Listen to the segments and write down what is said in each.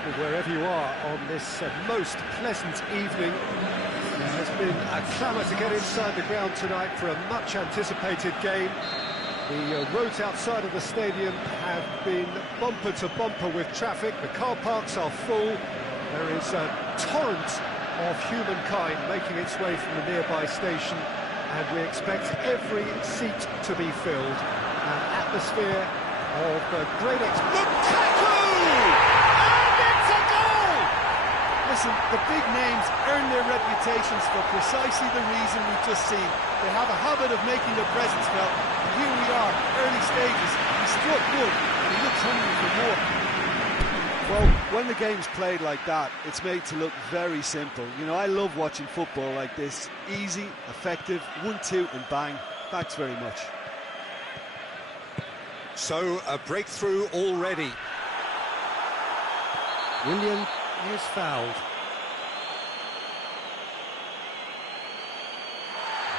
evening, wherever you are, on this most pleasant evening. There has been a clamour to get inside the ground tonight for a much-anticipated game. The roads outside of the stadium have been bumper to bumper with traffic. The car parks are full. There is a torrent of humankind making its way from the nearby station, and we expect every seat to be filled. An atmosphere of great Lukaku! And it's a goal! Listen, the big names earn their reputations for precisely the reason we've just seen. They have a habit of making their presence felt, and here we are, early stages. He struck good, and he looks hungry for more. Well, when the game's played like that, it's made to look very simple. You know, I love watching football like this. Easy, effective, 1-2 and bang. Thanks very much. So, a breakthrough already. Willian is fouled.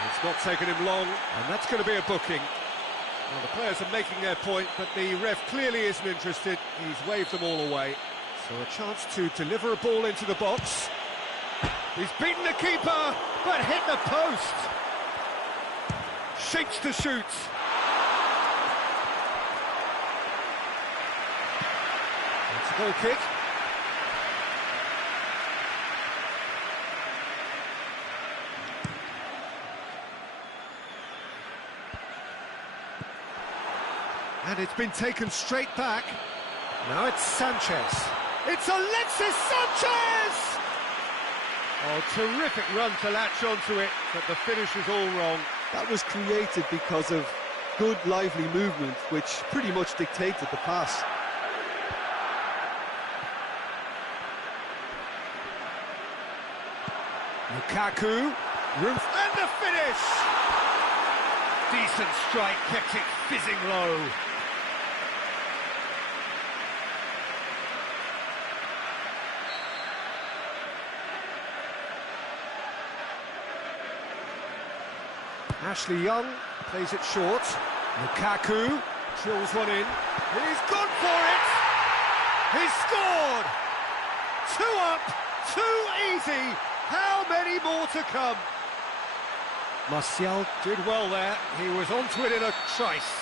It's not taken him long, and that's going to be a booking. Well, the players are making their point, but the ref clearly isn't interested. He's waved them all away. So a chance to deliver a ball into the box. He's beaten the keeper, but hit the post. Shapes to shoot. It's a goal kick. And it's been taken straight back. Now it's Sanchez. It's Alexis Sanchez! Oh, terrific run to latch onto it, but the finish is all wrong. That was created because of good, lively movement, which pretty much dictated the pass. Lukaku, room, and the finish! Decent strike, kept it fizzing low. Ashley Young plays it short. Lukaku drills one in. He's gone for it! He's scored! 2 up, 2 easy. How many more to come? Martial did well there. He was onto it in a trice.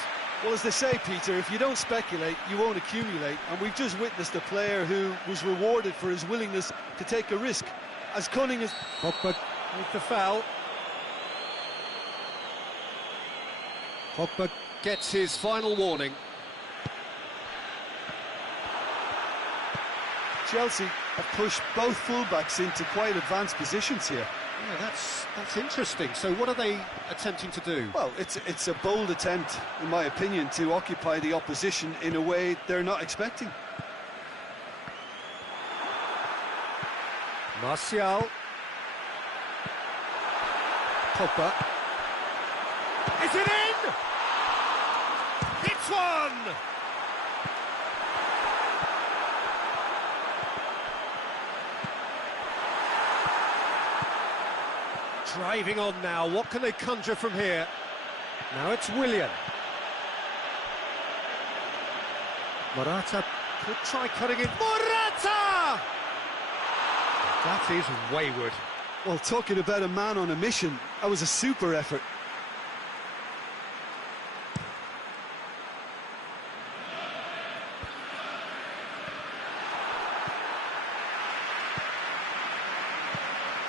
Well, as they say, Peter, if you don't speculate, you won't accumulate. And we've just witnessed a player who was rewarded for his willingness to take a risk. As cunning as... Pogba with the foul. Pogba gets his final warning. Chelsea have pushed both fullbacks into quite advanced positions here. Yeah, that's interesting. So what are they attempting to do? Well, it's a bold attempt, in my opinion, to occupy the opposition in a way they're not expecting. Martial. Pogba. Is it in? It's one! Driving on now, what can they conjure from here? Now it's Willian. Morata could try cutting it. Morata! That is wayward. Well, talking about a man on a mission, that was a super effort.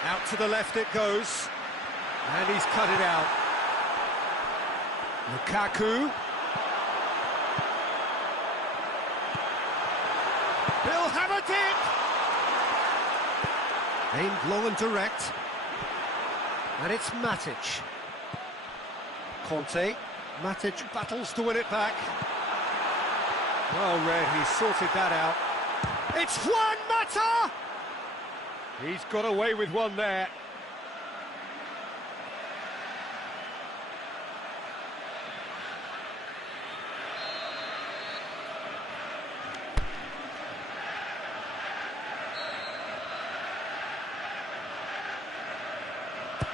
Out to the left it goes, and he's cut it out. Lukaku. He'll have it in! Aimed long and direct. And it's Matic. Conte. Matic battles to win it back. Well read, he sorted that out. It's Juan Mata! He's got away with one there.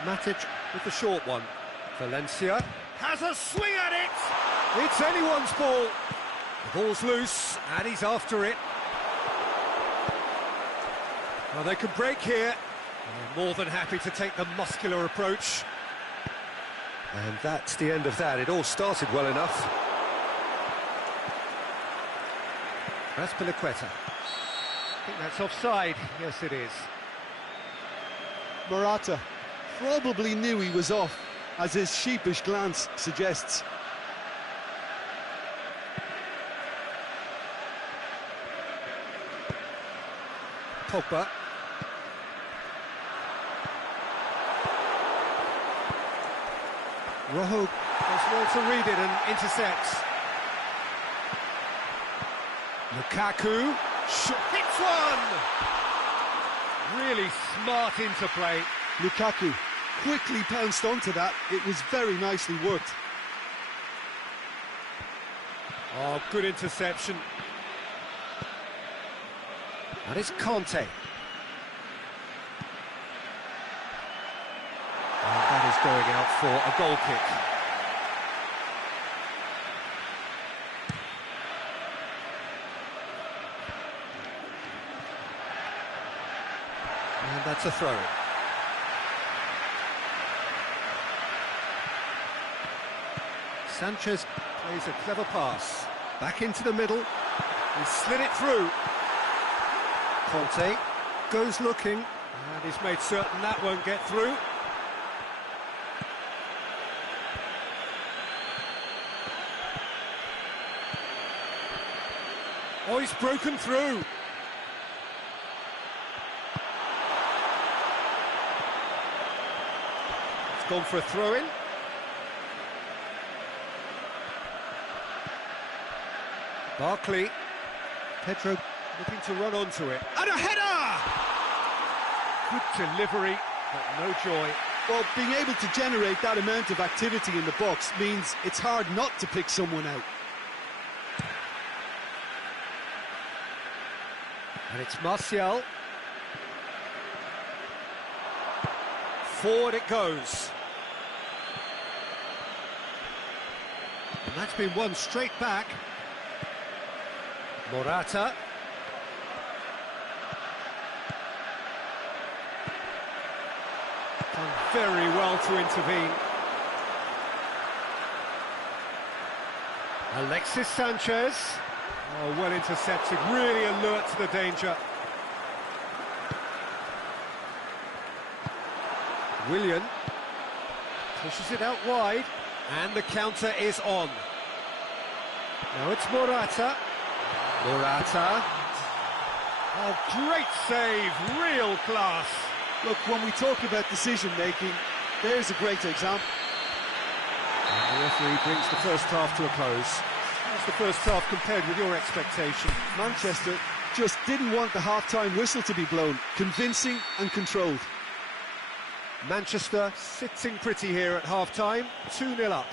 Matic with the short one. Valencia has a swing at it! It's anyone's ball. The ball's loose, and he's after it. Well, they could break here. They're more than happy to take the muscular approach. And that's the end of that. It all started well enough. That's Piliqueta. I think that's offside. Yes, it is. Morata probably knew he was off, as his sheepish glance suggests. Pogba. Rojo does well to read it and intercepts. Lukaku hits one! Really smart interplay. Lukaku quickly pounced onto that. It was very nicely worked. Oh, good interception. And it's Conte. And that is going out for a goal kick. And that's a throw. Sanchez plays a clever pass. Back into the middle. He slid it through. Conte goes looking, and he's made certain that won't get through. Oh, he's broken through. It's gone for a throw-in. Barkley. Pedro looking to run onto it. And a header! Good delivery, but no joy. Well, being able to generate that amount of activity in the box means it's hard not to pick someone out. And it's Martial. Forward it goes. And that's been won straight back. Morata. Done very well to intervene. Alexis Sanchez. Oh, well intercepted, really alert to the danger. Willian pushes it out wide, and the counter is on. Now it's Morata. Morata. Oh, great save, real class. Look, when we talk about decision-making, there's a great example. And the referee brings the first half to a close. How's the first half compared with your expectation? Manchester just didn't want the half-time whistle to be blown. Convincing and controlled. Manchester sitting pretty here at half-time, 2-0 up.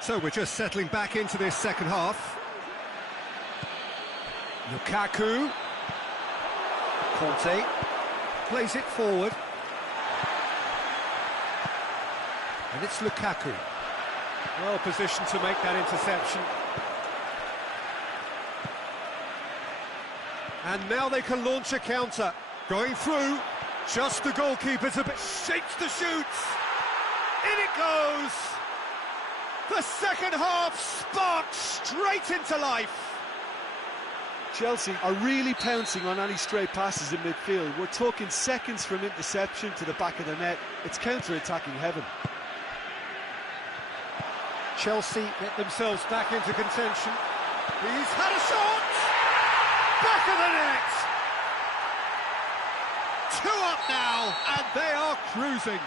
So we're just settling back into this second half. Lukaku. Conte plays it forward. And it's Lukaku. Well positioned to make that interception. And now they can launch a counter. Going through. Just the goalkeeper's a bit shakes the shoots. In it goes. The second half sparks straight into life. Chelsea are really pouncing on any stray passes in midfield. We're talking seconds from interception to the back of the net. It's counter-attacking heaven. Chelsea get themselves back into contention. He's had a shot! Back of the net! 2 up now, and they are cruising.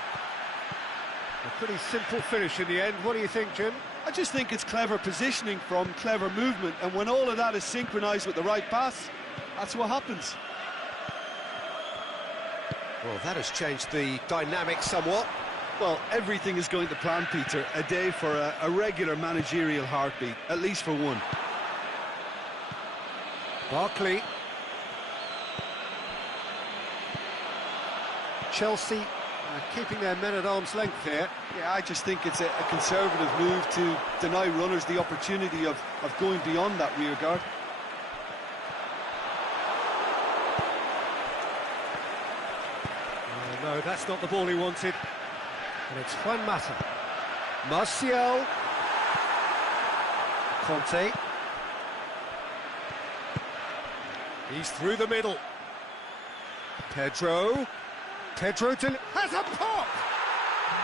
A pretty simple finish in the end. What do you think, Jim? I just think it's clever positioning from clever movement, and when all of that is synchronised with the right pass, that's what happens. Well, that has changed the dynamic somewhat. Well, everything is going to plan, Peter. A day for a regular managerial heartbeat, at least for one. Barkley. Chelsea keeping their men at arm's length here. Yeah, I just think it's a conservative move to deny runners the opportunity of going beyond that rear guard. that's not the ball he wanted. And it's Juan Mata. Martial. Conte. He's through the middle. Pedro has a pop!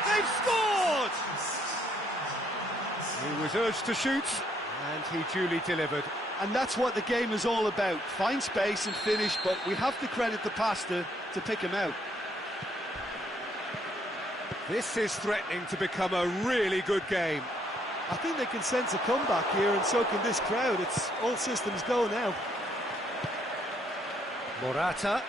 They've scored! He was urged to shoot, and he duly delivered. And that's what the game is all about. Find space and finish, but we have to credit the passer to pick him out. This is threatening to become a really good game. I think they can sense a comeback here, and so can this crowd. It's all systems go now. Morata.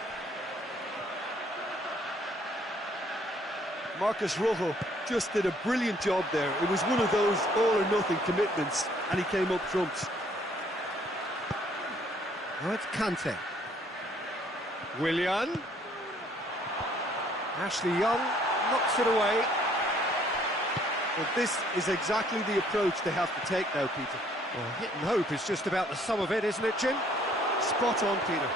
Marcus Rojo just did a brilliant job there. It was one of those all-or-nothing commitments, and he came up trumps. Now it's Kante. Willian. Ashley Young knocks it away. But this is exactly the approach they have to take now, Peter. Well, hit and hope is just about the sum of it, isn't it, Jim? Spot on, Peter.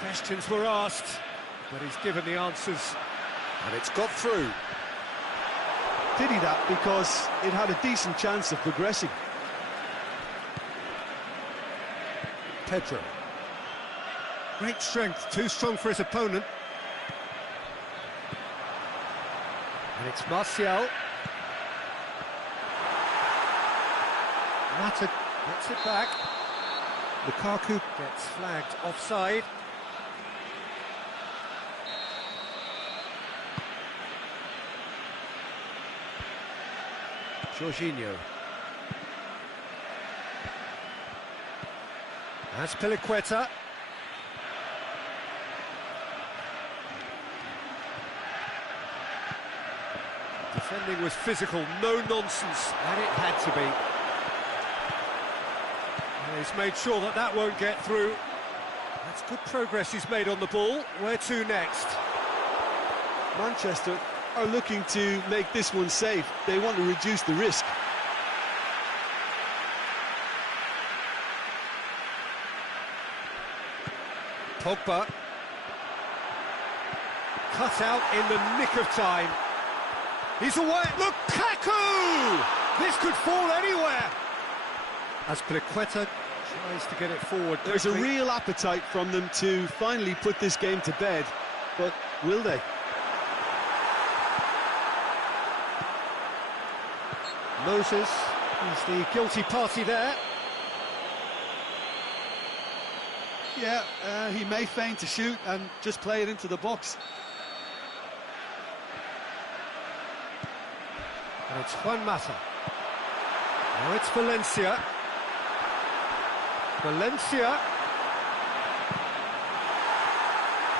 Questions were asked, but he's given the answers, and it's got through. Pity that, because it had a decent chance of progressing. Pedro. Great strength, too strong for his opponent. And it's Martial. Mata gets it back. Lukaku gets flagged offside. Jorginho. That's Piliqueta. Defending was physical, no nonsense, and it had to be. And he's made sure that that won't get through. That's good progress he's made on the ball. Where to next? Manchester are looking to make this one safe. They want to reduce the risk. Pogba. Cut out in the nick of time. He's away. Lukaku! This could fall anywhere. As Piliqueta tries to get it forward quickly. There's a real appetite from them to finally put this game to bed, but will they? Moses, he's the guilty party there. Yeah, he may feign to shoot and just play it into the box. And it's Juan Mata. Now it's Valencia.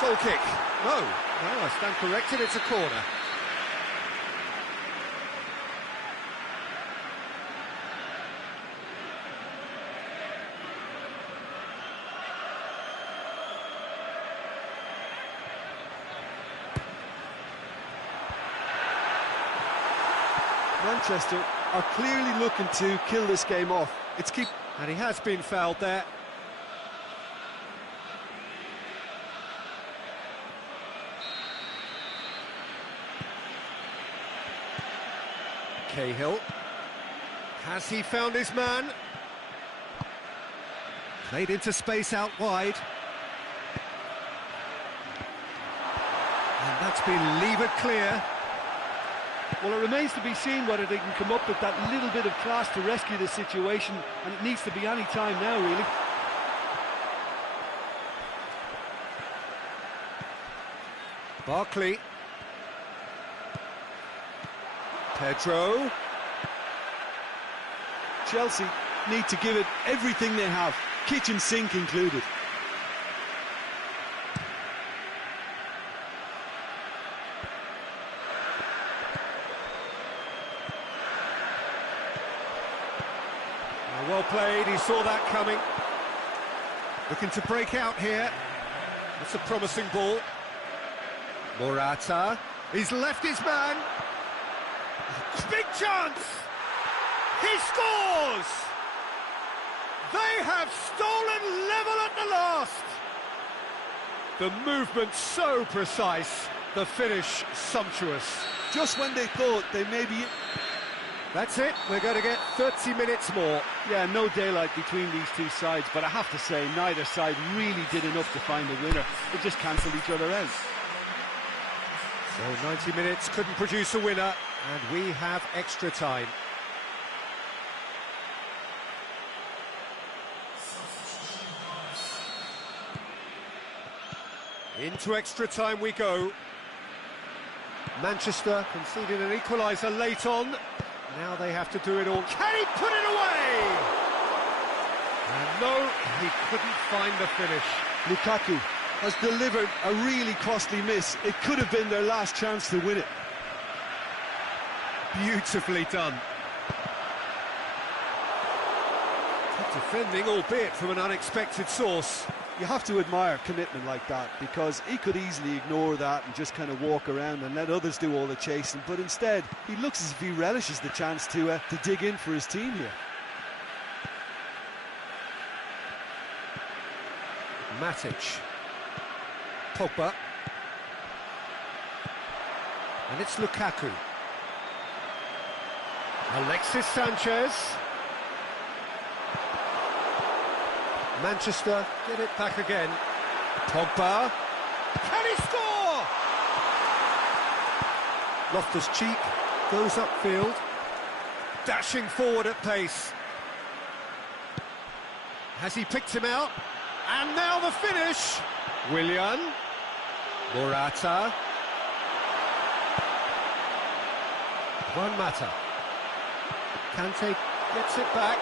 Goal kick. No, I stand corrected, it's a corner. Manchester are clearly looking to kill this game off. And he has been fouled there. Cahill. Has he found his man? Played into space out wide. And that's been levered clear. Well, it remains to be seen whether they can come up with that little bit of class to rescue the situation, and it needs to be any time now, really. Barkley. Pedro. Chelsea need to give it everything they have, kitchen sink included. Well played, he saw that coming. Looking to break out here. It's a promising ball. Morata. He's left his man. Big chance! He scores! They have stolen level at the last! The movement so precise, the finish sumptuous. Just when they thought they maybe... That's it, we're going to get 30 minutes more. Yeah, no daylight between these two sides, but I have to say, neither side really did enough to find a winner. They just cancelled each other out. So 90 minutes couldn't produce a winner, and we have extra time. Into extra time we go. Manchester conceded an equaliser late on. Now they have to do it all. Can he put it away? And no, he couldn't find the finish. Lukaku has delivered a really costly miss. It could have been their last chance to win it. Beautifully done. Good defending, albeit from an unexpected source. You have to admire commitment like that, because he could easily ignore that and just kind of walk around and let others do all the chasing, but instead he looks as if he relishes the chance to dig in for his team here. Matic. Pogba. And it's Lukaku. Alexis Sanchez. Manchester get it back again. Pogba. Can he score? Loftus-Cheek goes upfield. Dashing forward at pace. Has he picked him out? And now the finish. Willian. Morata. Juan Mata. Kante gets it back.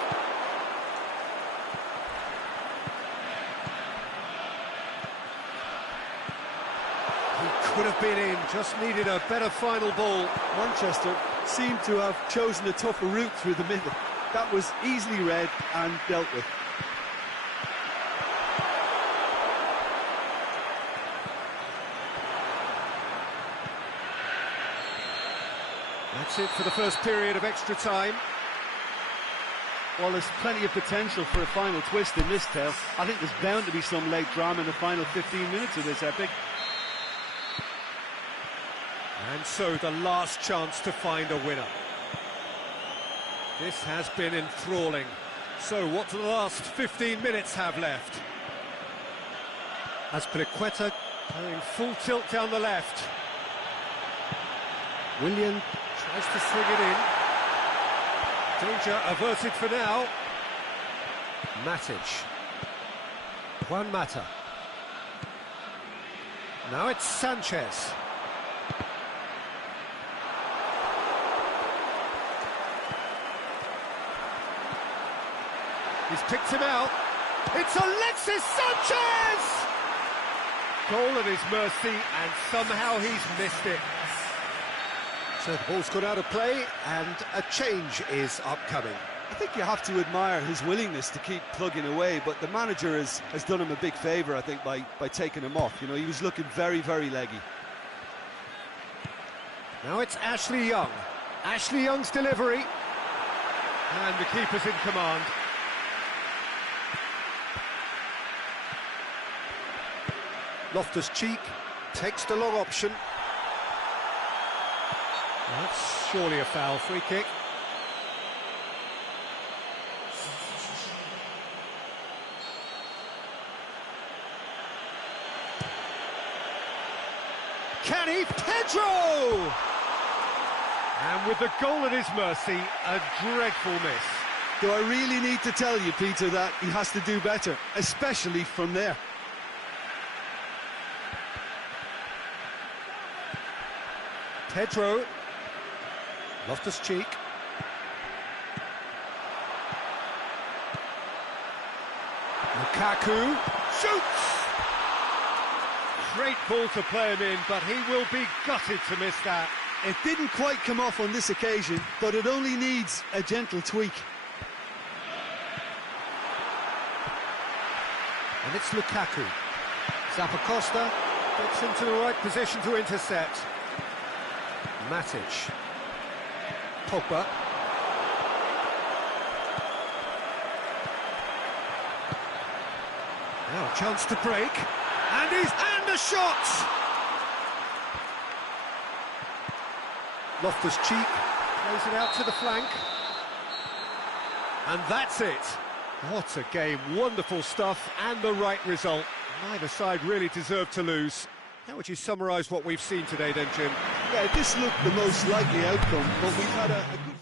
Could have been in, just needed a better final ball. Manchester seemed to have chosen a tougher route through the middle. That was easily read and dealt with. That's it for the first period of extra time. Well, there's plenty of potential for a final twist in this tale. I think there's bound to be some late drama in the final 15 minutes of this epic. And so the last chance to find a winner. This has been enthralling. So what do the last 15 minutes have left? Azpilicueta going full tilt down the left. Willian tries to swing it in. Danger averted for now. Matic. Juan Mata. Now it's Sanchez. He's picked him out. It's Alexis Sanchez! Goal at his mercy, and somehow he's missed it. So the ball's gone out of play, and a change is upcoming. I think you have to admire his willingness to keep plugging away, but the manager has done him a big favour, I think, by taking him off. You know, he was looking very, very leggy. Now it's Ashley Young. Ashley Young's delivery. And the keeper's in command. Loftus-Cheek takes the long option. That's surely a foul. Free kick. Can he? Pedro! And with the goal at his mercy, a dreadful miss. Do I really need to tell you, Peter, that he has to do better, especially from there? Pedro. Loftus-Cheek. Lukaku shoots! Great ball to play him in, but he will be gutted to miss that. It didn't quite come off on this occasion, but it only needs a gentle tweak. And it's Lukaku. Zappacosta gets into the right position to intercept. Matic. Pogba. Now a chance to break. And a shot! Loftus-Cheek plays it out to the flank. And that's it. What a game, wonderful stuff, and the right result. Neither side really deserved to lose. How would you summarise what we've seen today then, Jim? Yeah, this looked the most likely outcome, but we've had a good...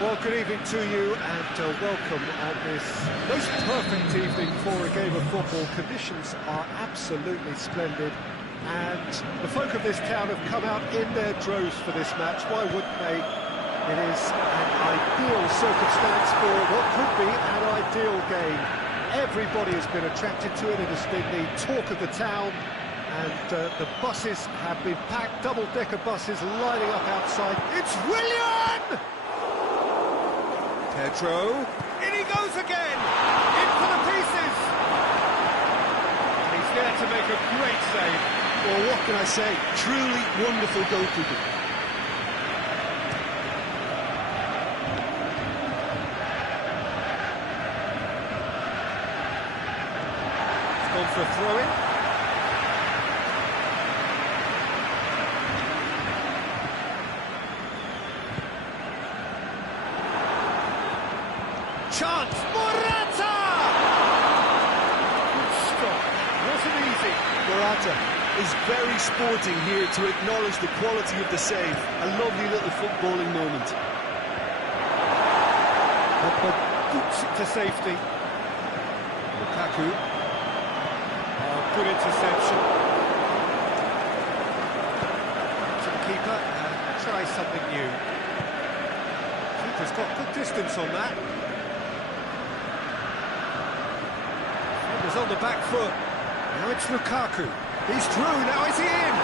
Well, good evening to you and welcome on this most perfect evening for a game of football. Conditions are absolutely splendid and the folk of this town have come out in their droves for this match. Why wouldn't they? It is an ideal circumstance for what could be an ideal game. Everybody has been attracted to it. It has been the talk of the town and the buses have been packed, double-decker buses lining up outside. It's Willian! Pedro, in he goes again, into the pieces. He's there to make a great save. Well, what can I say? Truly wonderful goalkeeping. It's gone for a throw-in. Chance, Morata! Good stop, wasn't easy. Morata is very sporting here to acknowledge the quality of the save. A lovely little footballing moment. But boots it to safety. Lukaku. Oh, good interception. To the keeper, try something new. Keeper's got good distance on that. He's on the back foot. Now it's Lukaku. He's through, now is he in?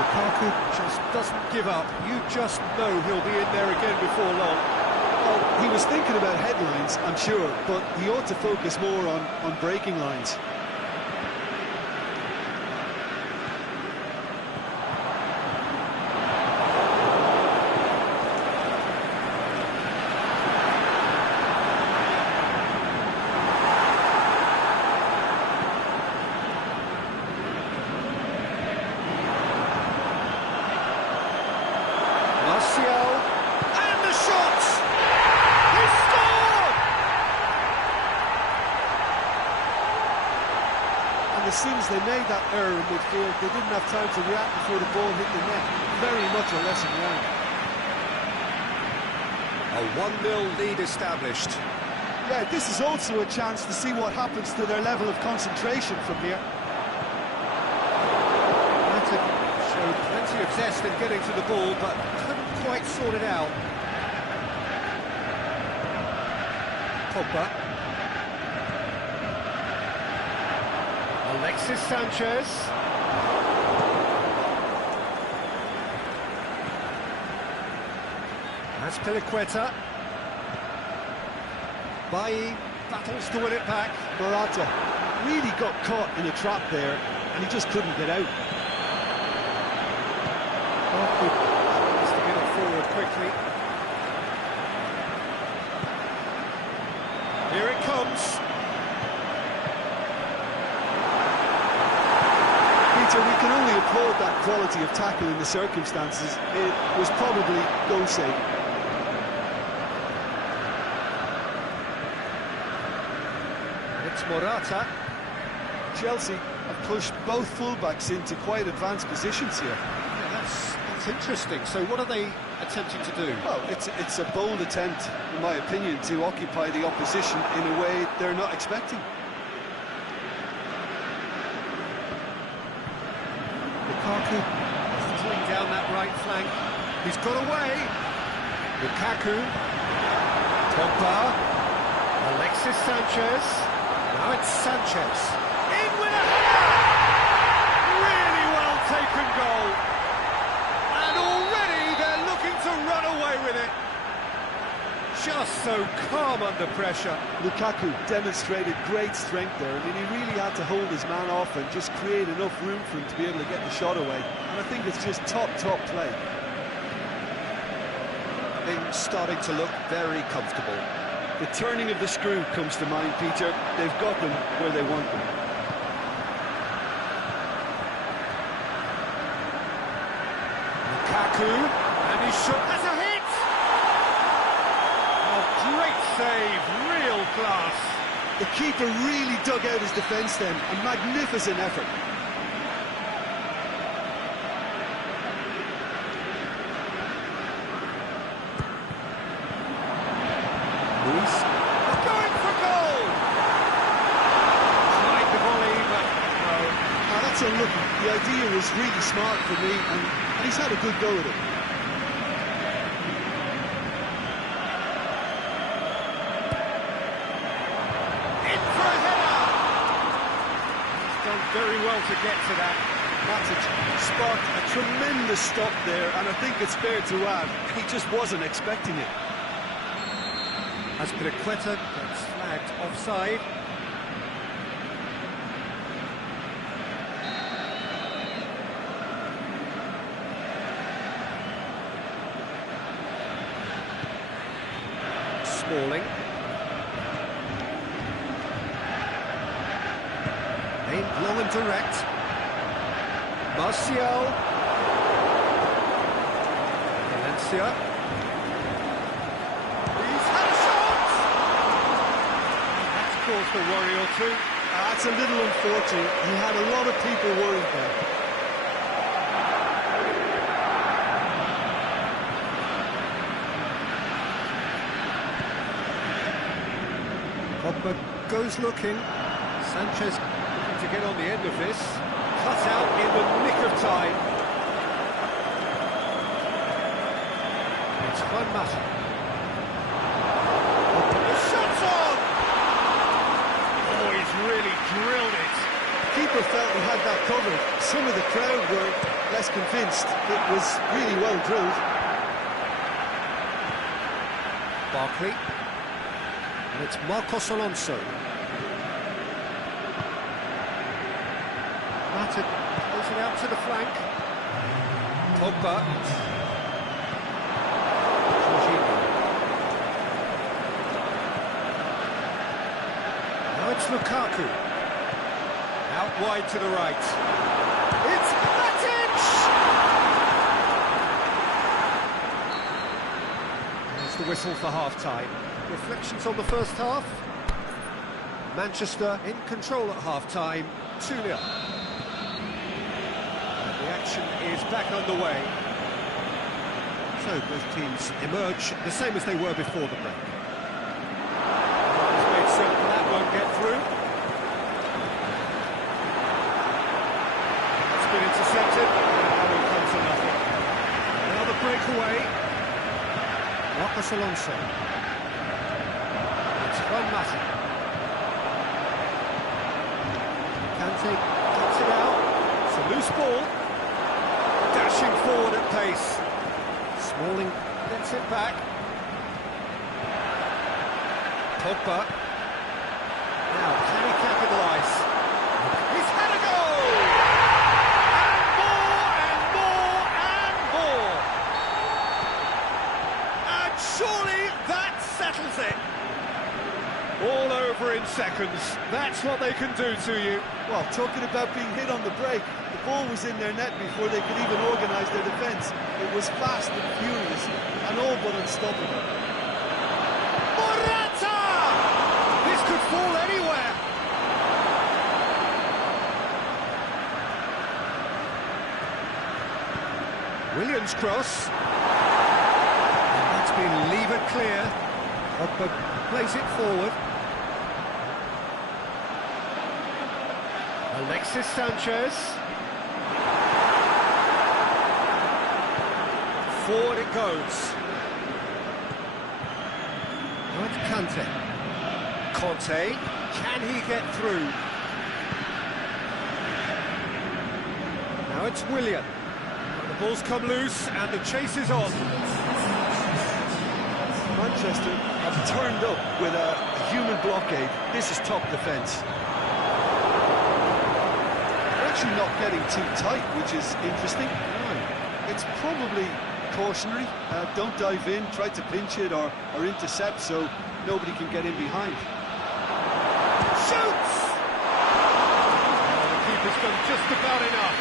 Lukaku just doesn't give up. You just know he'll be in there again before long. Well, he was thinking about headlines, I'm sure, but he ought to focus more on breaking lines. And the shot! He scored! And as soon as they made that error in midfield, they didn't have time to react before the ball hit the net. Very much a lesson learned. A 1-0 lead established. Yeah, this is also a chance to see what happens to their level of concentration from here. plenty of zest in getting to the ball, but couldn't quite sort it out. Pogba. Alexis Sanchez. That's Piliqueta. Bailly battles to win it back. Morata really got caught in a trap there, and he just couldn't get out. Needs to get it forward quickly. Here it comes. Peter, we can only applaud that quality of tackle in the circumstances. It was probably goal-saving. It's Morata. Chelsea have pushed both fullbacks into quite advanced positions here. Yeah, that's interesting. So what are they attempting to do? Well, it's a bold attempt, in my opinion, to occupy the opposition in a way they're not expecting. Lukaku fling down that right flank. He's got away. Lukaku. Pogba. Alexis Sanchez. Now it's Sanchez. In with a header! Really well taken goal. And already they're looking to run away with it. Just so calm under pressure. Lukaku demonstrated great strength there. I mean, he really had to hold his man off and just create enough room for him to be able to get the shot away. And I think it's just top play. Things starting to look very comfortable. The turning of the screw comes to mind, Peter. They've got them where they want them. Lukaku, and he shot as a hit! Oh, great save, real class. The keeper really dug out his defence then. A magnificent effort. Going for goal! Tried the volley, but no. Oh, that's unlucky. The idea was really smart for me, and he's had a good go at it. In for a header! He's done very well to get to that. Matic sparked a tremendous stop there, and I think it's fair to add, he just wasn't expecting it. As Piliqueta gets flagged offside. Smalling. Aimed long and direct. Martial. Valencia. Caused a worry or two. That's a little unfortunate. He had a lot of people worried there. Pogba goes looking. Sanchez looking to get on the end of this. Cut out in the nick of time. It's Juan Mata. The shot's on! Really drilled it. Keeper felt he had that covered. Some of the crowd were less convinced. It was really well drilled. Barkley. And it's Marcos Alonso. Mata plays it out to the flank. Pogba. Now it's Lukaku. Out wide to the right. It's Matic! There's the whistle for half-time. Reflections on the first half. Manchester in control at half-time, 2-0. The action is back underway. So both teams emerge the same as they were before the break. It's made certain that won't get through. It's been intercepted, and that will come to nothing. Marcos Alonso. It's Juan Mata. Kante gets it out. It's a loose ball. Dashing forward at pace. Smalling gets it back. Pogba. Now, can he capitalise? He's had a goal! And more, and more, and more! And surely that settles it! All over in seconds. That's what they can do to you. Well, talking about being hit on the break, the ball was in their net before they could even organise their defence. It was fast and furious, and all but unstoppable. Morata! This could fall anywhere. Williams' cross. And that's been levered clear. Pogba plays it forward. Alexis Sanchez. Forward it goes. Now it's Kante. Conte, can he get through? Now it's Willian. The ball's come loose and the chase is on. Manchester have turned up with a human blockade. This is top defence. They're actually not getting too tight, which is interesting. It's probably cautionary. Don't dive in, try to pinch it or intercept so nobody can get in behind. Shoots! Oh, the keeper's done just about enough.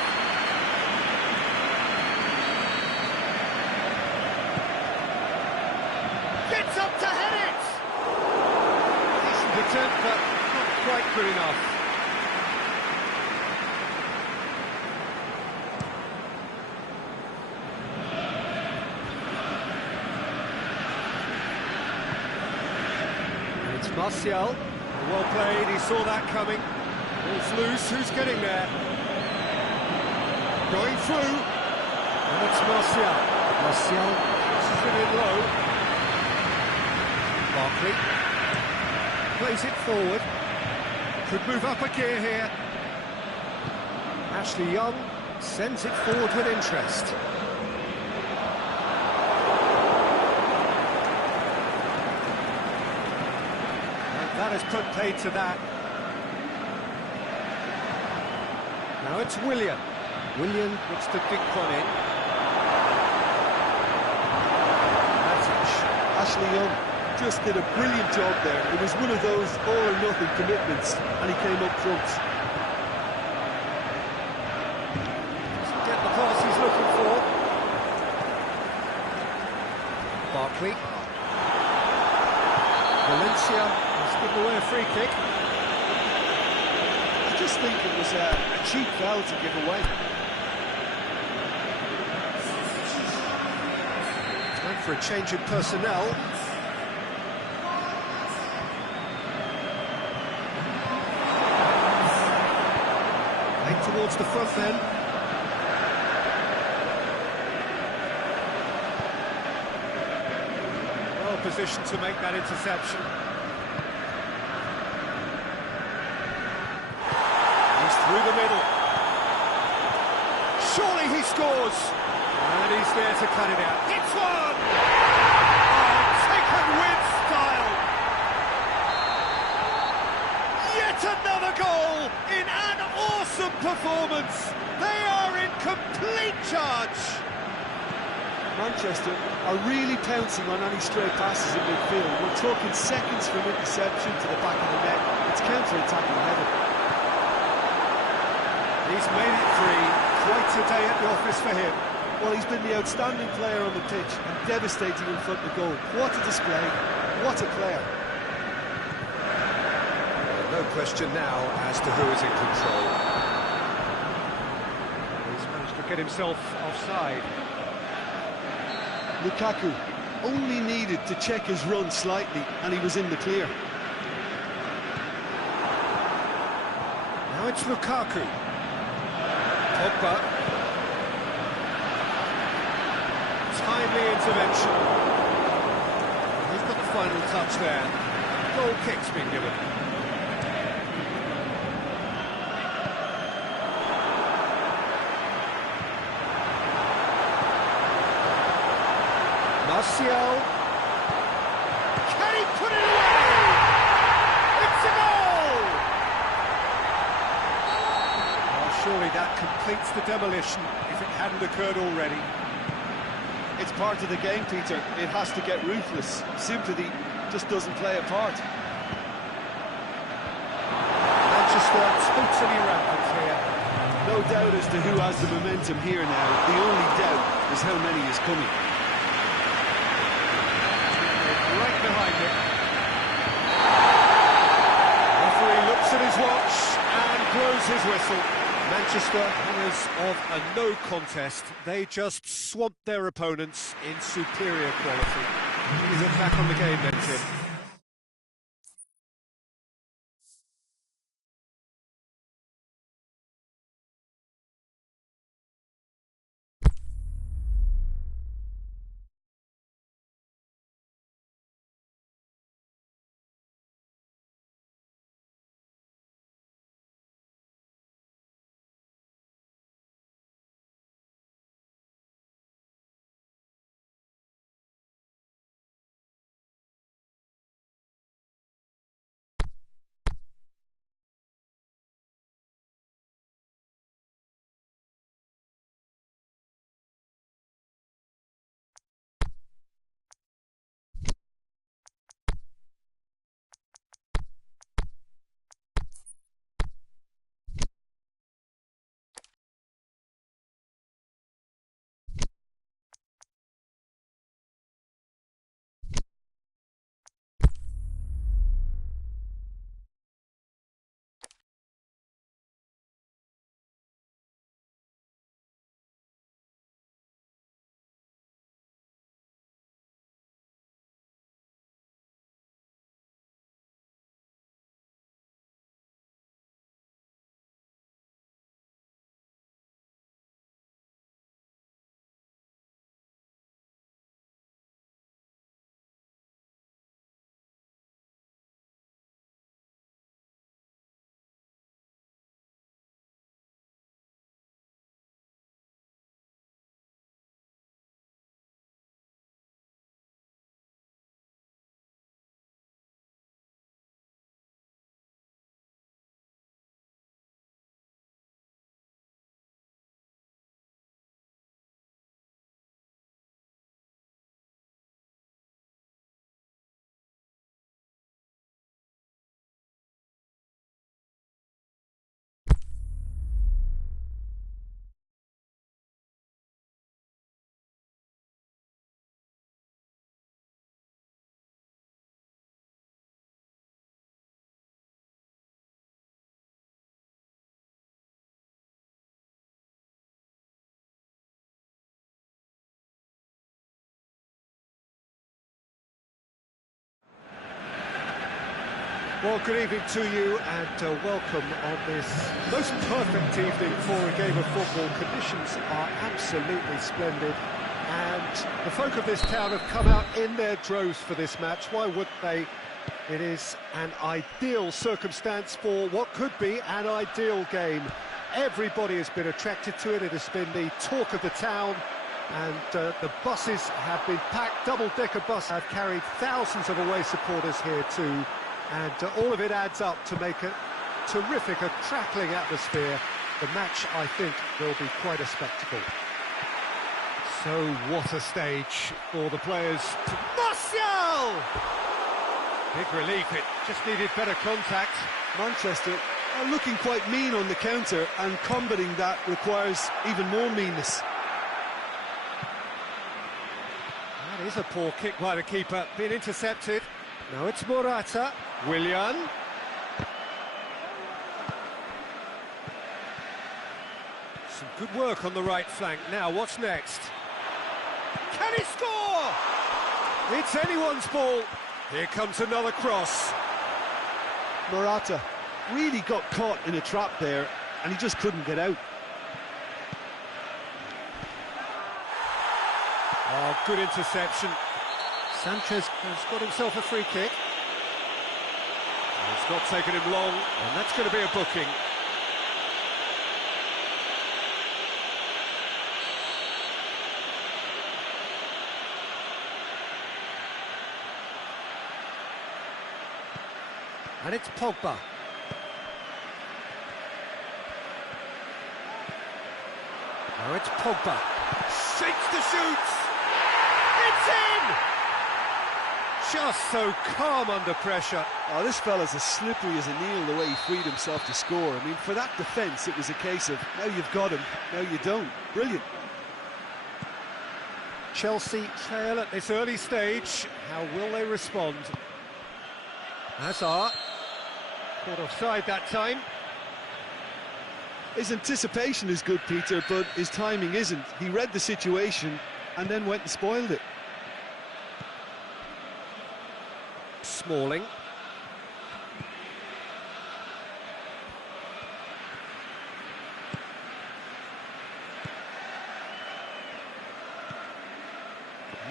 Gets up to head it! Decent attempt, but not quite good enough. It's Martial. Well played, he saw that coming. Ball's loose, who's getting there? Going through. And it's Martial. Martial pushes it in low. Barkley plays it forward. Could move up a gear here. Ashley Young sends it forward with interest. That has put paid to that. Now it's Willian. Willian looks to dig one in. Ashley Young just did a brilliant job there. It was one of those all-or-nothing commitments, and he came up front. Doesn't get the pass he's looking for. Barkley. Valencia has given away a free kick. I just think it was a cheap foul to give away. Time for a change in personnel. Head towards the front then. Well positioned to make that interception. He's through the middle. Surely he scores! And he's there to cut it out. It's one! Oh, taken with style! Yet another goal in an awesome performance! They are in complete charge! Manchester are really pouncing on any stray passes in midfield. We're talking seconds from interception to the back of the net. It's counter-attacking heaven. He's made it three. Quite a day at the office for him. Well, he's been the outstanding player on the pitch and devastating in front of the goal. What a display, what a player. No question now as to who is in control. He's managed to get himself offside. Lukaku only needed to check his run slightly and he was in the clear. Now it's Lukaku. Pogba. Timely intervention. got the final touch there. Goal kick's been given. Martial. Can he put it away? It's a goal! Well, surely that completes the demolition if it hadn't occurred already. It's part of the game, Peter. It has to get ruthless. Sympathy just doesn't play a part. Manchester totally rampant here. No doubt as to who has the momentum here now. The only doubt is how many is coming. Right behind it. Referee looks at his watch and blows his whistle. Manchester, winners of a no contest, they just swamped their opponents in superior quality. He's back on the game then, Tim. Well, good evening to you and welcome on this most perfect evening for a game of football. Conditions are absolutely splendid and the folk of this town have come out in their droves for this match. Why wouldn't they? It is an ideal circumstance for what could be an ideal game. Everybody has been attracted to it. It has been the talk of the town and the buses have been packed. Double-decker buses have carried thousands of away supporters here too. And all of it adds up to make a terrific, a crackling atmosphere. The match, I think, will be quite a spectacle. So, what a stage for the players. Martial! Big relief, it just needed better contact. Manchester are looking quite mean on the counter, and combating that requires even more meanness. That is a poor kick by the keeper, being intercepted. Now it's Morata. Willian. Some good work on the right flank. Now, what's next? Can he score? It's anyone's ball. Here comes another cross. Morata really got caught in a trap there, and he just couldn't get out. Oh, good interception. Sanchez has got himself a free kick. It's not taken him long, and that's going to be a booking. And it's Pogba. Now it's Pogba. Shakes to shoot! It's in! Just so calm under pressure. Oh, this fella's as slippery as a needle the way he freed himself to score. I mean, for that defence, it was a case of, now you've got him, now you don't. Brilliant. Chelsea trail at this early stage. How will they respond? Hazard. Caught offside that time. His anticipation is good, Peter, but his timing isn't. He read the situation and then went and spoiled it. Smalling.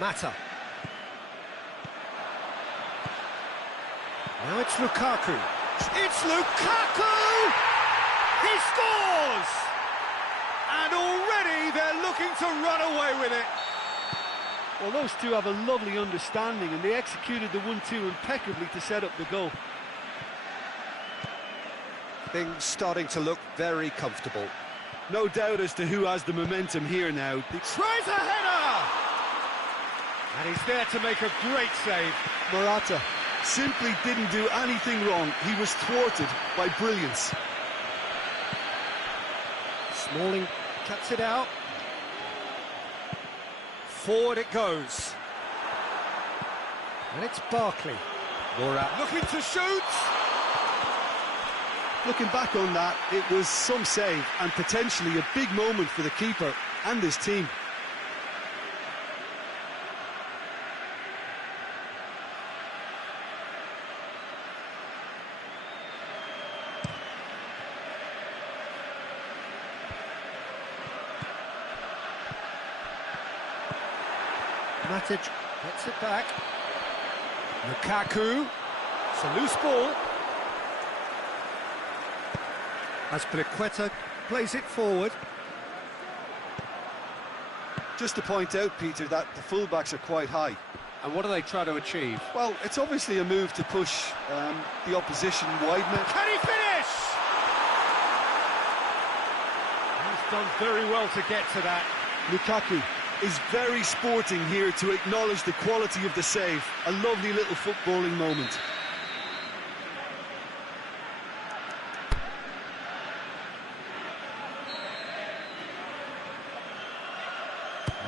Mata. Now it's Lukaku. It's Lukaku! He scores! And already they're looking to run away with it. Well, those two have a lovely understanding, and they executed the 1-2 impeccably to set up the goal. Things starting to look very comfortable. No doubt as to who has the momentum here now. He tries a header! And he's there to make a great save. Morata simply didn't do anything wrong. He was thwarted by brilliance. Smalling cuts it out. Forward it goes. And it's Barkley. Morata looking to shoot! Looking back on that, it was some save and potentially a big moment for the keeper and his team. Matic gets it back. Lukaku. It's a loose ball. Azpilicueta plays it forward. Just to point out, Peter, that the fullbacks are quite high. And what do they try to achieve? Well, it's obviously a move to push the opposition wide now. Can he finish? He's done very well to get to that. Lukaku is very sporting here to acknowledge the quality of the save. A lovely little footballing moment.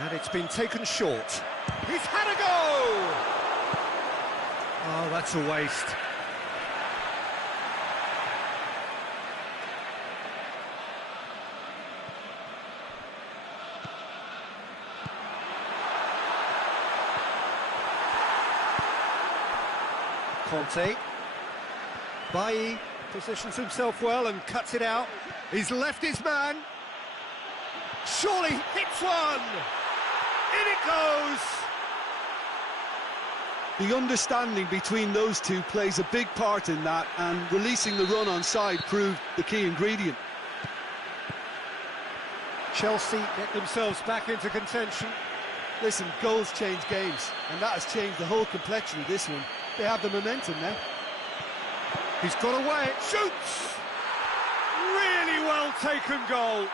And it's been taken short. He's had a go! Oh, that's a waste. Conte. Bailly positions himself well and cuts it out. He's left his man. Surely hits one! In it goes! The understanding between those two plays a big part in that, and releasing the run on side proved the key ingredient. Chelsea get themselves back into contention. Listen, goals change games, and that has changed the whole complexion of this one. They have the momentum now. He's got away, shoots! Really well taken goal.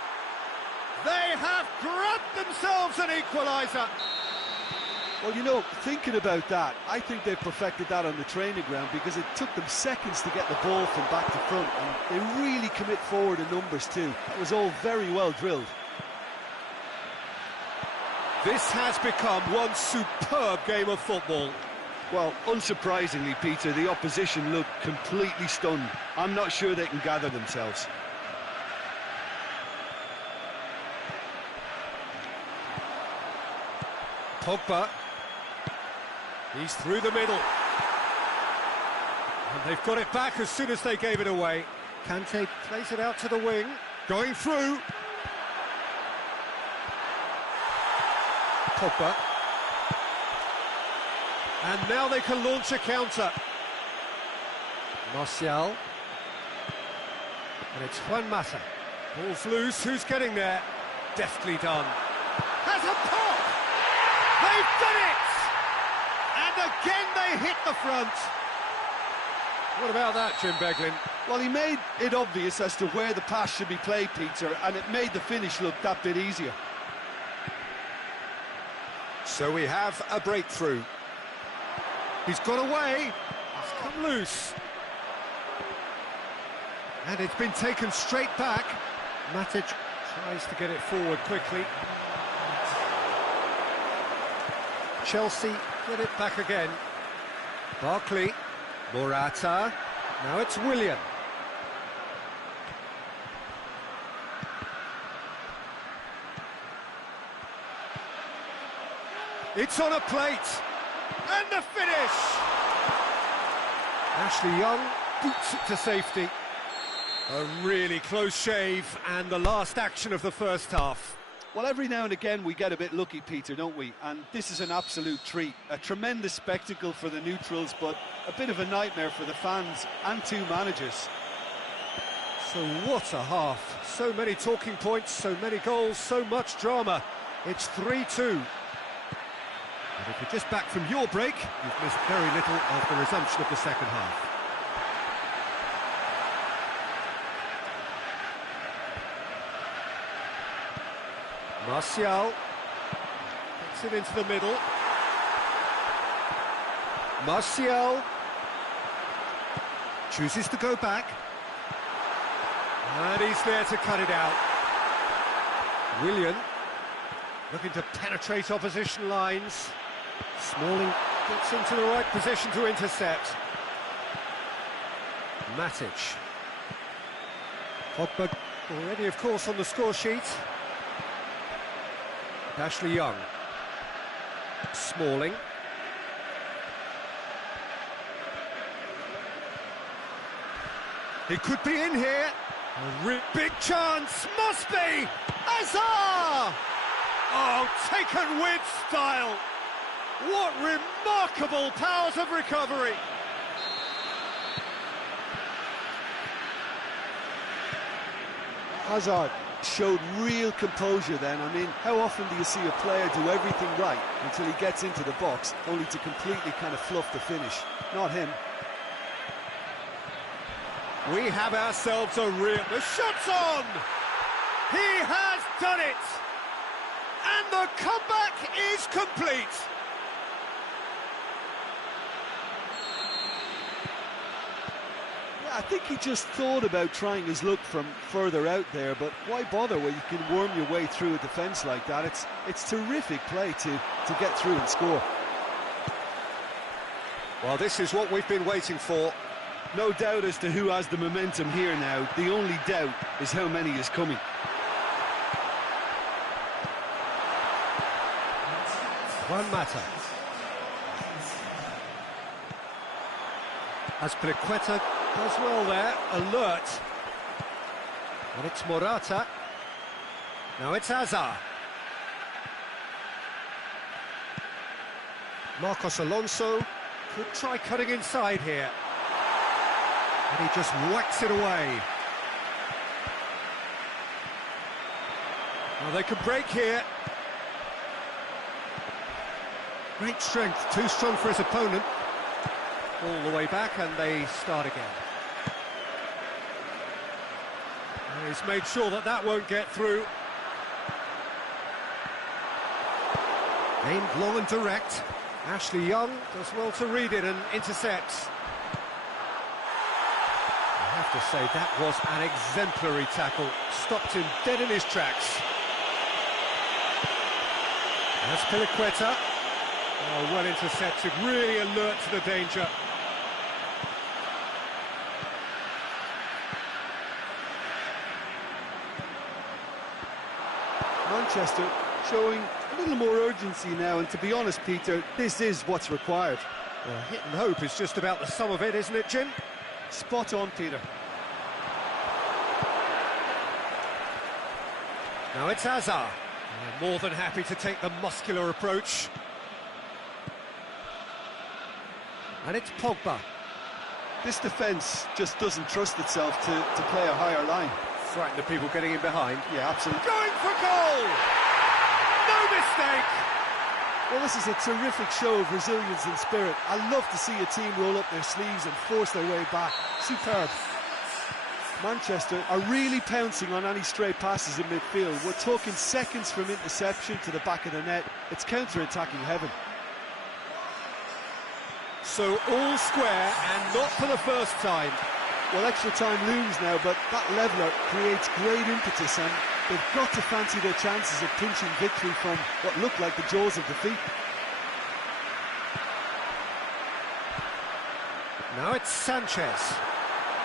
They have grabbed themselves an equaliser. Well, you know, thinking about that, I think they perfected that on the training ground, because it took them seconds to get the ball from back to front, and they really commit forward in numbers too. That was all very well drilled. This has become one superb game of football. Well, unsurprisingly, Peter, the opposition looked completely stunned. I'm not sure they can gather themselves. Pogba. He's through the middle. And they've got it back as soon as they gave it away. Kante plays it out to the wing. Going through. Pogba. And now they can launch a counter. Martial. And it's Juan Mata. Ball's loose, who's getting there? Deftly done. Has a pop! They've done it! And again they hit the front. What about that, Jim Beglin? Well, he made it obvious as to where the pass should be played, Peter, and it made the finish look that bit easier. So we have a breakthrough. He's got away. It's come loose. And it's been taken straight back. Matic tries to get it forward quickly. Chelsea get it back again. Barkley, Morata, now it's Willian. It's on a plate, and the finish! Ashley Young boots it to safety. A really close shave, and the last action of the first half. Well, every now and again we get a bit lucky, Peter, don't we? And this is an absolute treat. A tremendous spectacle for the neutrals, but a bit of a nightmare for the fans and two managers. So what a half. So many talking points, so many goals, so much drama. It's 3-2. But if you're just back from your break, you've missed very little of the resumption of the second half. Martial gets it into the middle. Martial chooses to go back. And he's there to cut it out. Willian looking to penetrate opposition lines. Smalling gets into the right position to intercept. Matic. Pogba already, of course, on the score sheet. Ashley Young. Smalling. He could be in here. A big chance, must be! Hazard! Oh, taken with style. What remarkable powers of recovery. Hazard showed real composure then. I mean, how often do you see a player do everything right until he gets into the box, only to completely kind of fluff the finish? Not him. We have ourselves a real... The shot's on! He has done it! And the comeback is complete! Yeah, I think he just thought about trying his luck from further out there, but why bother when you can worm your way through a defence like that? It's terrific play to get through and score. Well, this is what we've been waiting for. No doubt as to who has the momentum here now. The only doubt is how many is coming. Juan Mata. Azpilicueta does well there, alert. And it's Morata. Now it's Hazard. Marcos Alonso could try cutting inside here. And he just whacks it away. Well, they can break here. Great strength, too strong for his opponent. All the way back, and they start again. And he's made sure that that won't get through. Aimed long and direct. Ashley Young does well to read it and intercepts. I have to say, that was an exemplary tackle. Stopped him dead in his tracks. That's Azpilicueta. Oh, well intercepted, really alert to the danger. Manchester showing a little more urgency now, and to be honest, Peter, this is what's required. Well, hit and hope is just about the sum of it, isn't it, Jim? Spot on, Peter. Now it's Hazard. More than happy to take the muscular approach. And it's Pogba. This defence just doesn't trust itself to play a higher line. Frightened of people getting in behind. Yeah, absolutely. Going for goal! No mistake! Well, this is a terrific show of resilience and spirit. I love to see a team roll up their sleeves and force their way back. Superb. Manchester are really pouncing on any stray passes in midfield. We're talking seconds from interception to the back of the net. It's counter-attacking heaven. So all square, and not for the first time. Well, extra time looms now, but that leveller creates great impetus, and they've got to fancy their chances of pinching victory from what looked like the jaws of defeat. Now it's Sanchez.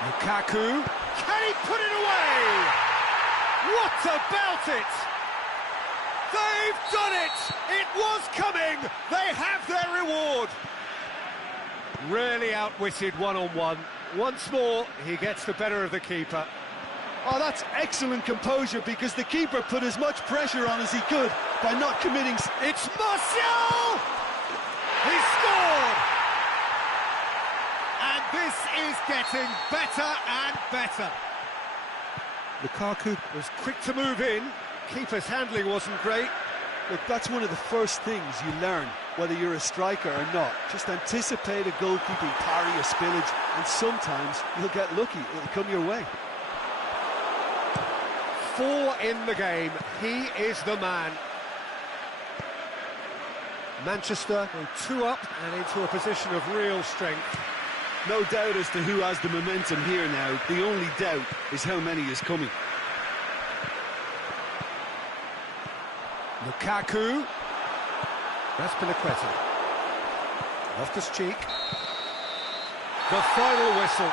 Lukaku. Can he put it away? What about it? They've done it! It was coming! They have their reward! Really outwitted one-on-one. Once more, he gets the better of the keeper. Oh, that's excellent composure, because the keeper put as much pressure on as he could by not committing... It's Martial! He scored! And this is getting better and better. Lukaku was quick to move in. Keeper's handling wasn't great. Look, that's one of the first things you learn, whether you're a striker or not. Just anticipate a goalkeeping parry or spillage, and sometimes you'll get lucky. It'll come your way. 4 in the game. He is the man. Manchester go 2 up and into a position of real strength. No doubt as to who has the momentum here now. The only doubt is how many is coming. Lukaku. That's Pinaqueta. Loftus-Cheek. The final whistle.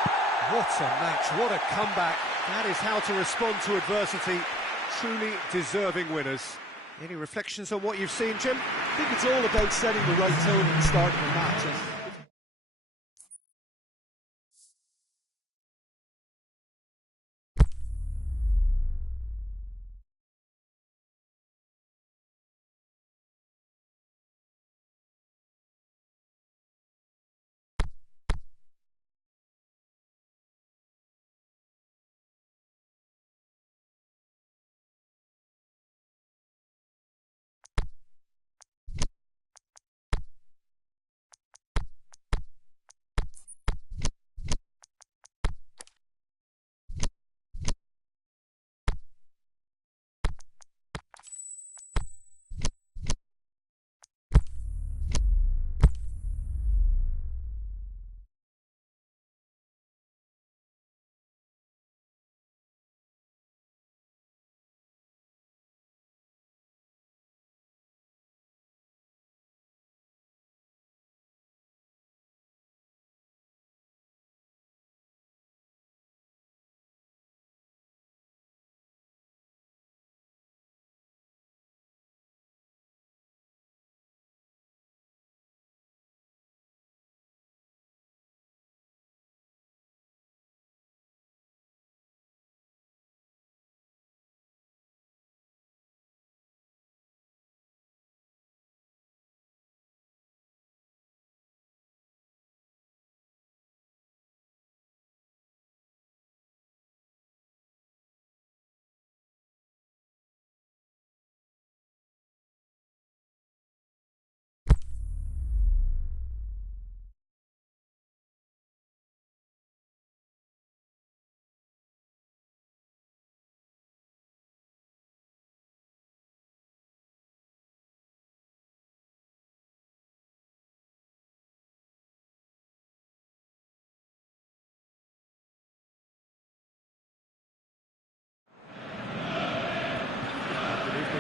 What a match, what a comeback. That is how to respond to adversity. Truly deserving winners. Any reflections on what you've seen, Jim? I think it's all about setting the right tone at the start of the match.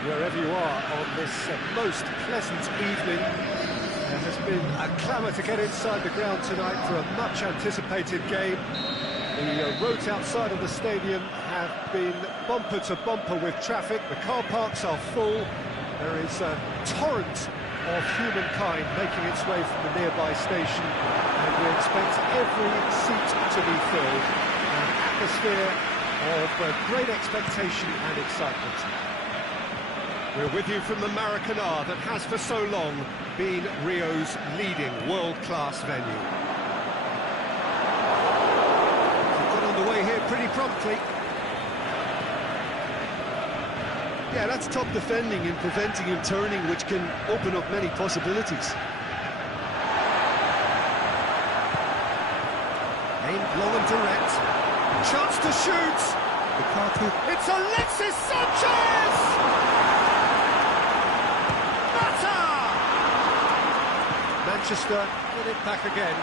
Wherever you are on this most pleasant evening, there has been a clamour to get inside the ground tonight for a much anticipated game. The roads outside of the stadium have been bumper to bumper with traffic. The car parks are full. There is a torrent of humankind making its way from the nearby station, and we expect every seat to be filled. An atmosphere of great expectation and excitement. We're with you from the Maracanã that has for so long been Rio's leading world-class venue. pretty promptly. Yeah, that's top defending and preventing him turning, which can open up many possibilities. Aimed long and direct. Chance to shoot. It's Alexis Sanchez! Mata! Manchester get it back again.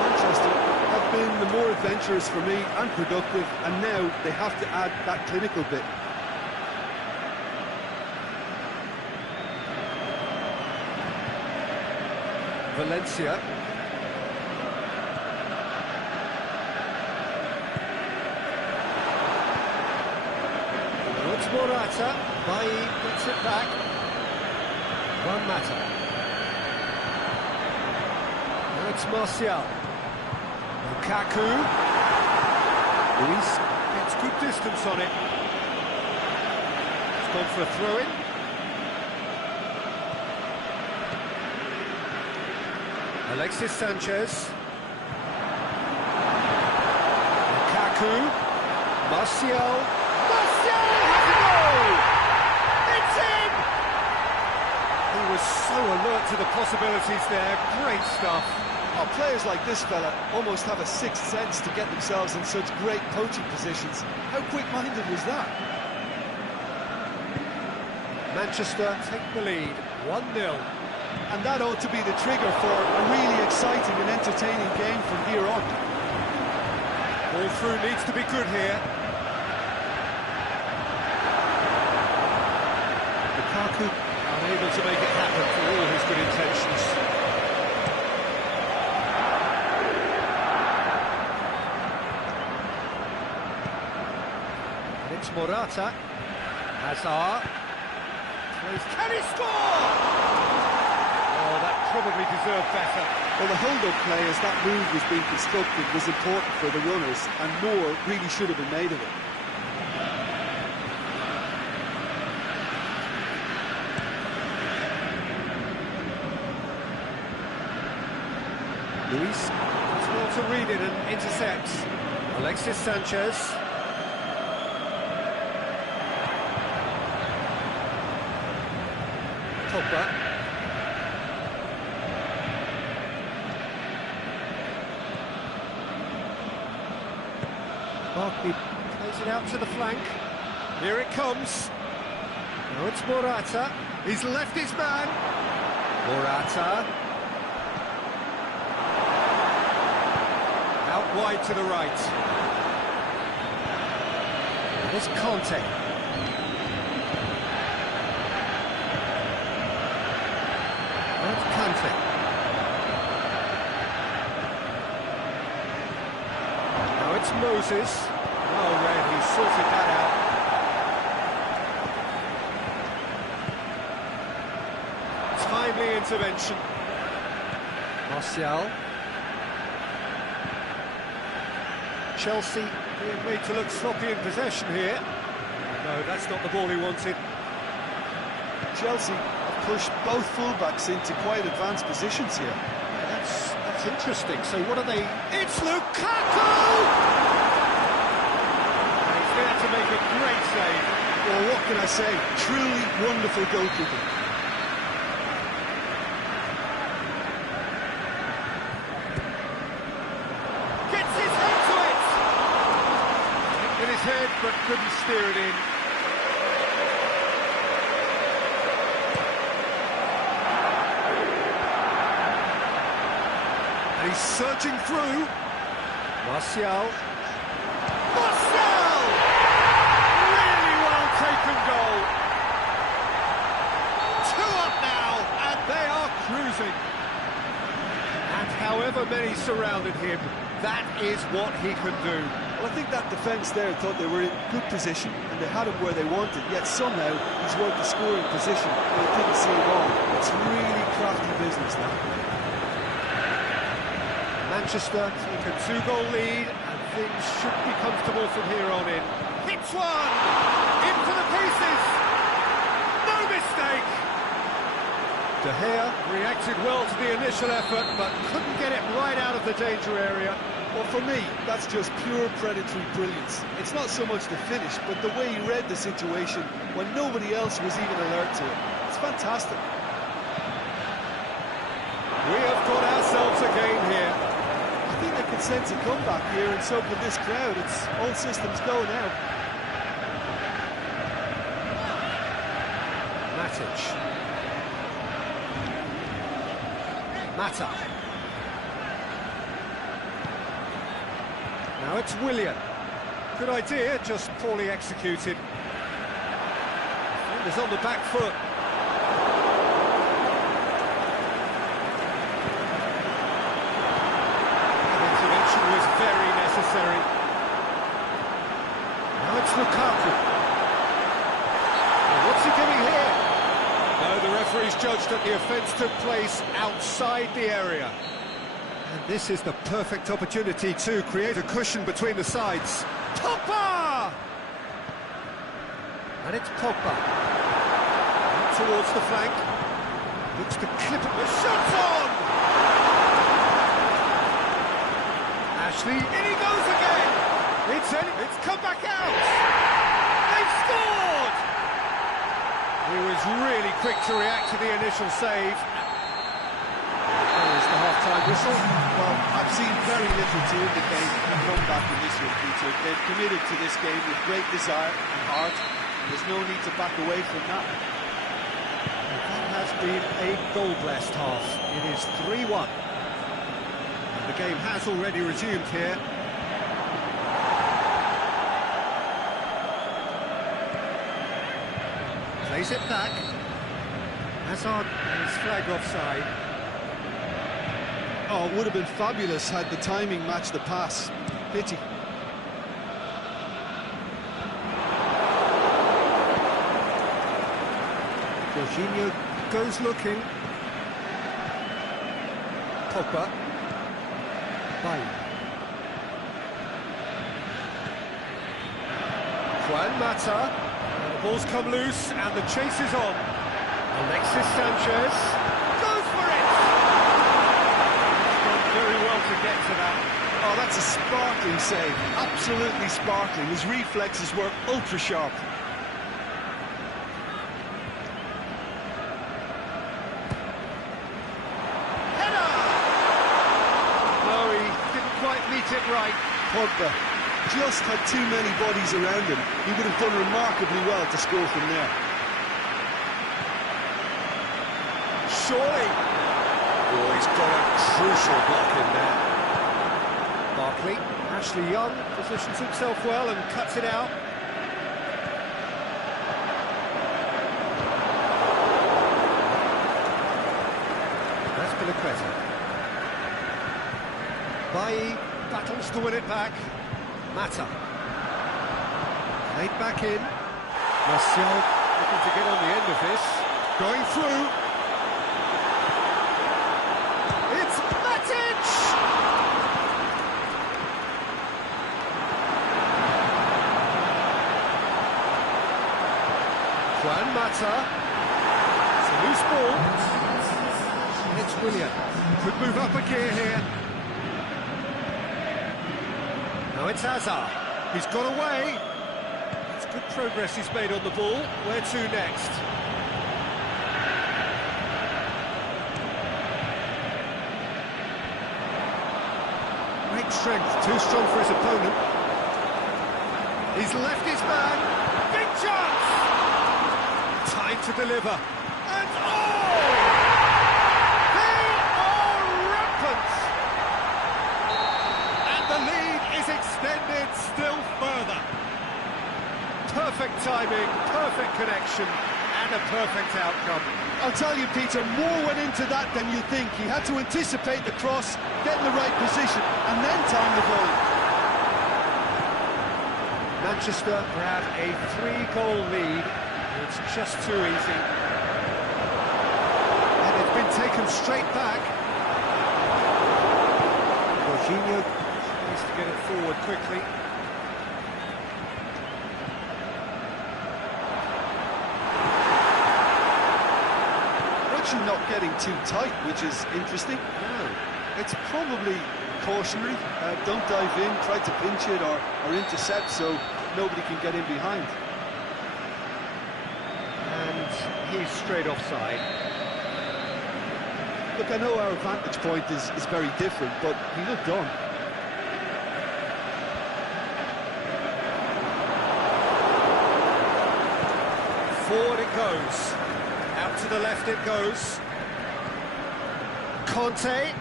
Manchester have been the more adventurous for me and productive, and now they have to add that clinical bit. Valencia. It's Morata. Bailly gets it back. One Mata. Now it's Martial. Lukaku. Luis gets good distance on it. It's gone for a throw-in. Alexis Sanchez. Lukaku. Martial. Martial has a goal! It's in! He was so alert to the possibilities there. Great stuff. Oh, players like this fella almost have a sixth sense to get themselves in such great poaching positions. How quick-minded was that? Manchester take the lead, 1-0. And that ought to be the trigger for a really exciting and entertaining game from here on. Ball through needs to be good here. Lukaku unable to make it happen for all his good intentions. And it's Morata. Hazard. Can he score? Oh, that probably deserved better. Well, the hold-up play as that move was being constructed was important for the runners, and more really should have been made of it. Luis does well to read it and intercepts. Alexis Sanchez. Pogba. Barkley plays it out to the flank. Here it comes. Now it's Morata. He's left his man. Morata. Out wide to the right. There's Conte. That's Kante. Now it's Moses. Oh, Red, he sorted that out. Timely intervention. Martial. Chelsea being made to look sloppy in possession here. No, that's not the ball he wanted. Chelsea have pushed both fullbacks into quite advanced positions here. Yeah, that's interesting. So what are they? It's Lukaku! And he's there to make a great save. Well, what can I say? Truly wonderful goalkeeping. Gets his head to it! In his head, but couldn't steer it in. He's surging through. Martial. Martial! Really well taken goal. 2 up now, and they are cruising. And however many surrounded him, that is what he can do. Well, I think that defence there thought they were in good position and they had him where they wanted, yet somehow he's worked the scoring position and they didn't see him all. It's really crafty business now. Manchester take a 2-goal lead, and things should be comfortable from here on in. Hits one! In for the pieces! No mistake! De Gea reacted well to the initial effort, but couldn't get it right out of the danger area. Well, for me, that's just pure predatory brilliance. It's not so much the finish, but the way he read the situation when nobody else was even alert to it. It's fantastic. We have got ourselves a game here. I think they can sense a comeback here, and so can this crowd. It's all systems go now. Matic. Mata. Now it's Willian. Good idea, just poorly executed. Defenders on the back foot. That intervention was very necessary. Now it's Lukaku. Well, what's he doing here? No, the referee's judged that the offence took place outside the area. And this is the perfect opportunity to create a cushion between the sides. Pogba! And it's Pogba. Out towards the flank. Looks to clip it. The shot's on! Ashley, in he goes again! It's come back out! They've scored! He was really quick to react to the initial save. There's the half-time whistle. Well, I've seen very little to indicate a comeback in this one, Peter. They've committed to this game with great desire and heart. There's no need to back away from that. That has been a goal-blessed half. It is 3-1. And the game has already resumed here. Plays it back. Hazard is flagged offside. Oh, it would have been fabulous had the timing matched the pass. Pity. Jorginho goes looking. Pogba. Bailly. Juan Mata. The ball's come loose and the chase is on. Alexis Sanchez goes for it! Done very well to get to that. Oh, that's a sparkling save. Absolutely sparkling. His reflexes were ultra sharp. Header! No, he didn't quite meet it right. Pogba just had too many bodies around him. He would have done remarkably well to score from there. Surely. Oh, he's got a crucial block in there. Barkley, Ashley Young positions himself well and cuts it out. That's Piliqueta. Bailly battles to win it back. Mata. Played back in. Martial looking to get on the end of this. Going through. It's Matic! Juan Mata. It's a loose ball. And it's Willian. Could move up a gear here. Now it's Hazard. He's got away. It's good progress he's made on the ball. Where to next? Great strength, too strong for his opponent. He's left his man. Big chance! Time to deliver. And oh! They are rampant! And the lead is extended still further. Perfect timing, perfect connection, and a perfect outcome. I'll tell you, Peter, more went into that than you think. He had to anticipate the cross, get in the right position, and then time the volley. Manchester grab a 3-goal lead. It's just too easy. And it's been taken straight back. Jorginho needs to get it forward quickly. Not getting too tight, which is interesting. No. It's probably cautionary. Don't dive in, try to pinch it or intercept so nobody can get in behind. And he's straight offside. Look, I know our vantage point is very different, but he looked on. Forward it goes. Out to the left it goes. Conte.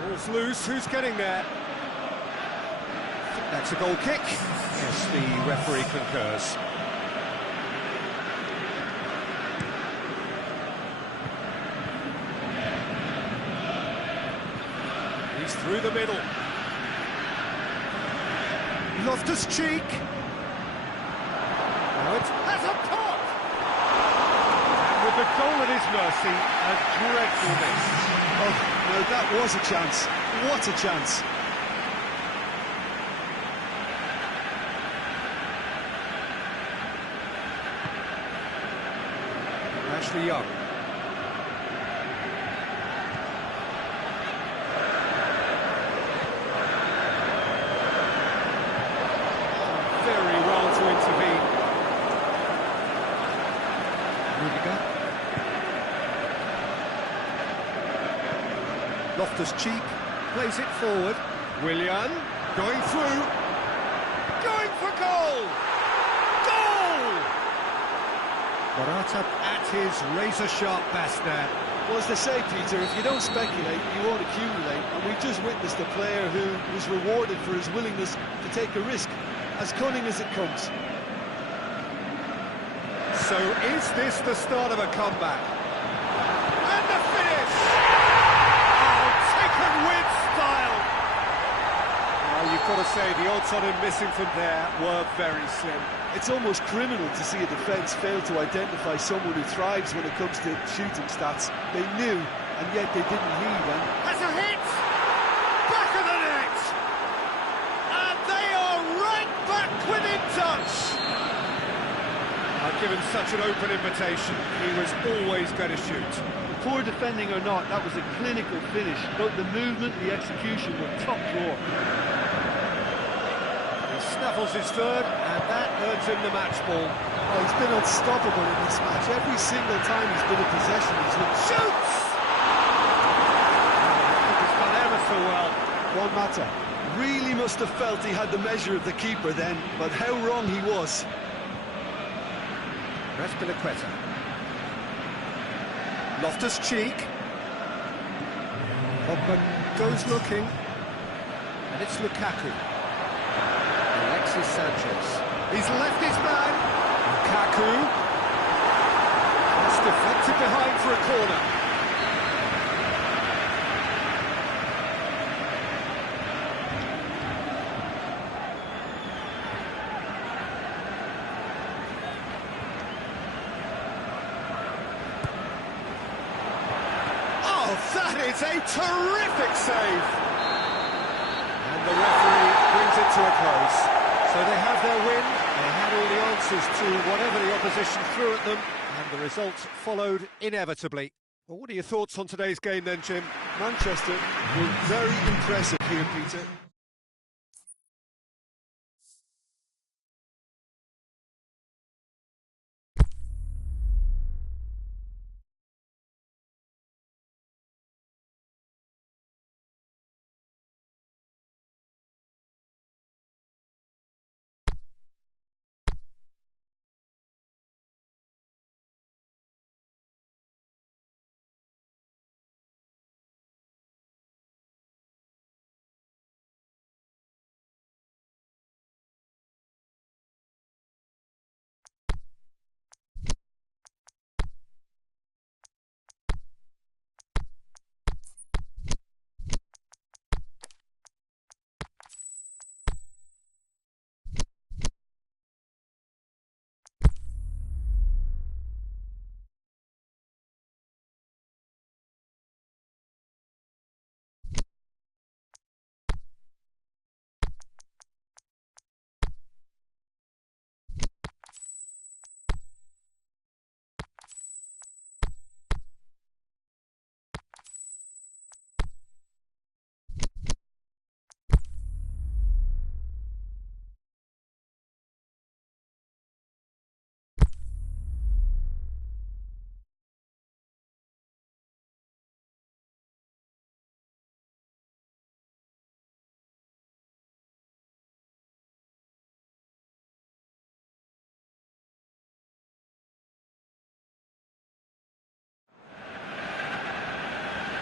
Ball's loose. Who's getting there? I think that's a goal kick. Yes, the referee concurs. He's through the middle. Loftus-Cheek. Now it has a pop! And with the goal at his mercy, a dreadful miss. Oh, no, that was a chance. What a chance. Ashley Young. Very well to intervene. Rudiger. Loftus-Cheek plays it forward. Willian going through. Going for goal! Goal! Morata at his razor-sharp best there. Well, as they say, Peter, if you don't speculate, you won't accumulate. And we've just witnessed a player who was rewarded for his willingness to take a risk, as cunning as it comes. So is this the start of a comeback? And the finish! Oh, taken with style! Well, you've got to say the odds on him missing from there were very slim. It's almost criminal to see a defence fail to identify someone who thrives when it comes to shooting stats. They knew, and yet they didn't heed. And has a hit! Back of the net! And they are right back within touch! I've given such an open invitation, he was always going to shoot. poor defending or not, that was a clinical finish. Both the movement and the execution were top drawer. He snaffles his third, and that earns him the match ball. Oh, he's been unstoppable in this match. Every single time he's been in possession, he's looked... Shoots! He's done ever so well. Juan Mata really must have felt he had the measure of the keeper then, but how wrong he was. Respiliqueta. Loftus-Cheek. Pogba goes looking. And it's Lukaku. Alexis Sanchez. He's left his man. Lukaku. That's deflected behind for a corner. That is a terrific save! And the referee brings it to a close. So they have their win, they had all the answers to whatever the opposition threw at them, and the results followed inevitably. Well, what are your thoughts on today's game then, Jim? Manchester were very impressive here, Peter.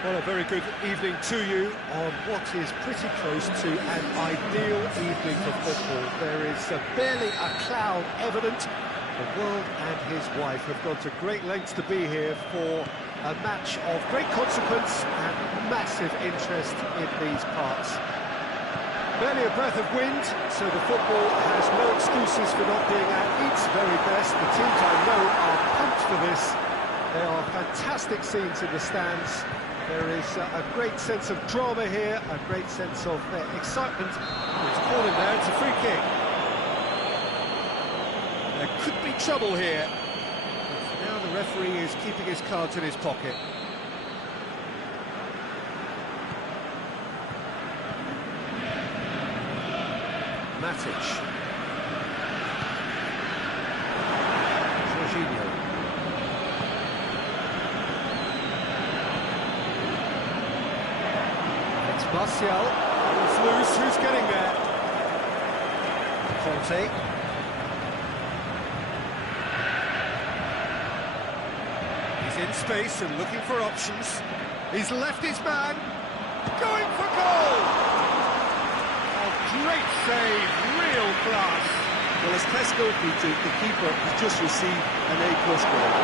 Well, a very good evening to you on what is pretty close to an ideal evening for football. There is barely a cloud evident. The world and his wife have gone to great lengths to be here for a match of great consequence and massive interest in these parts. Barely a breath of wind, so the football has no excuses for not being at its very best. The teams I know are pumped for this. There are fantastic scenes in the stands. There is a great sense of drama here, a great sense of excitement. It's a corner there, it's a free kick. There could be trouble here. But now the referee is keeping his cards in his pocket. Matic. Jorginho. It's Martial. It's loose. Who's getting there? Conte. He's in space and looking for options. He's left his man. Going for goal! Great save, real class. Well, as Tesco beat it, the keeper has just received an A+ grade.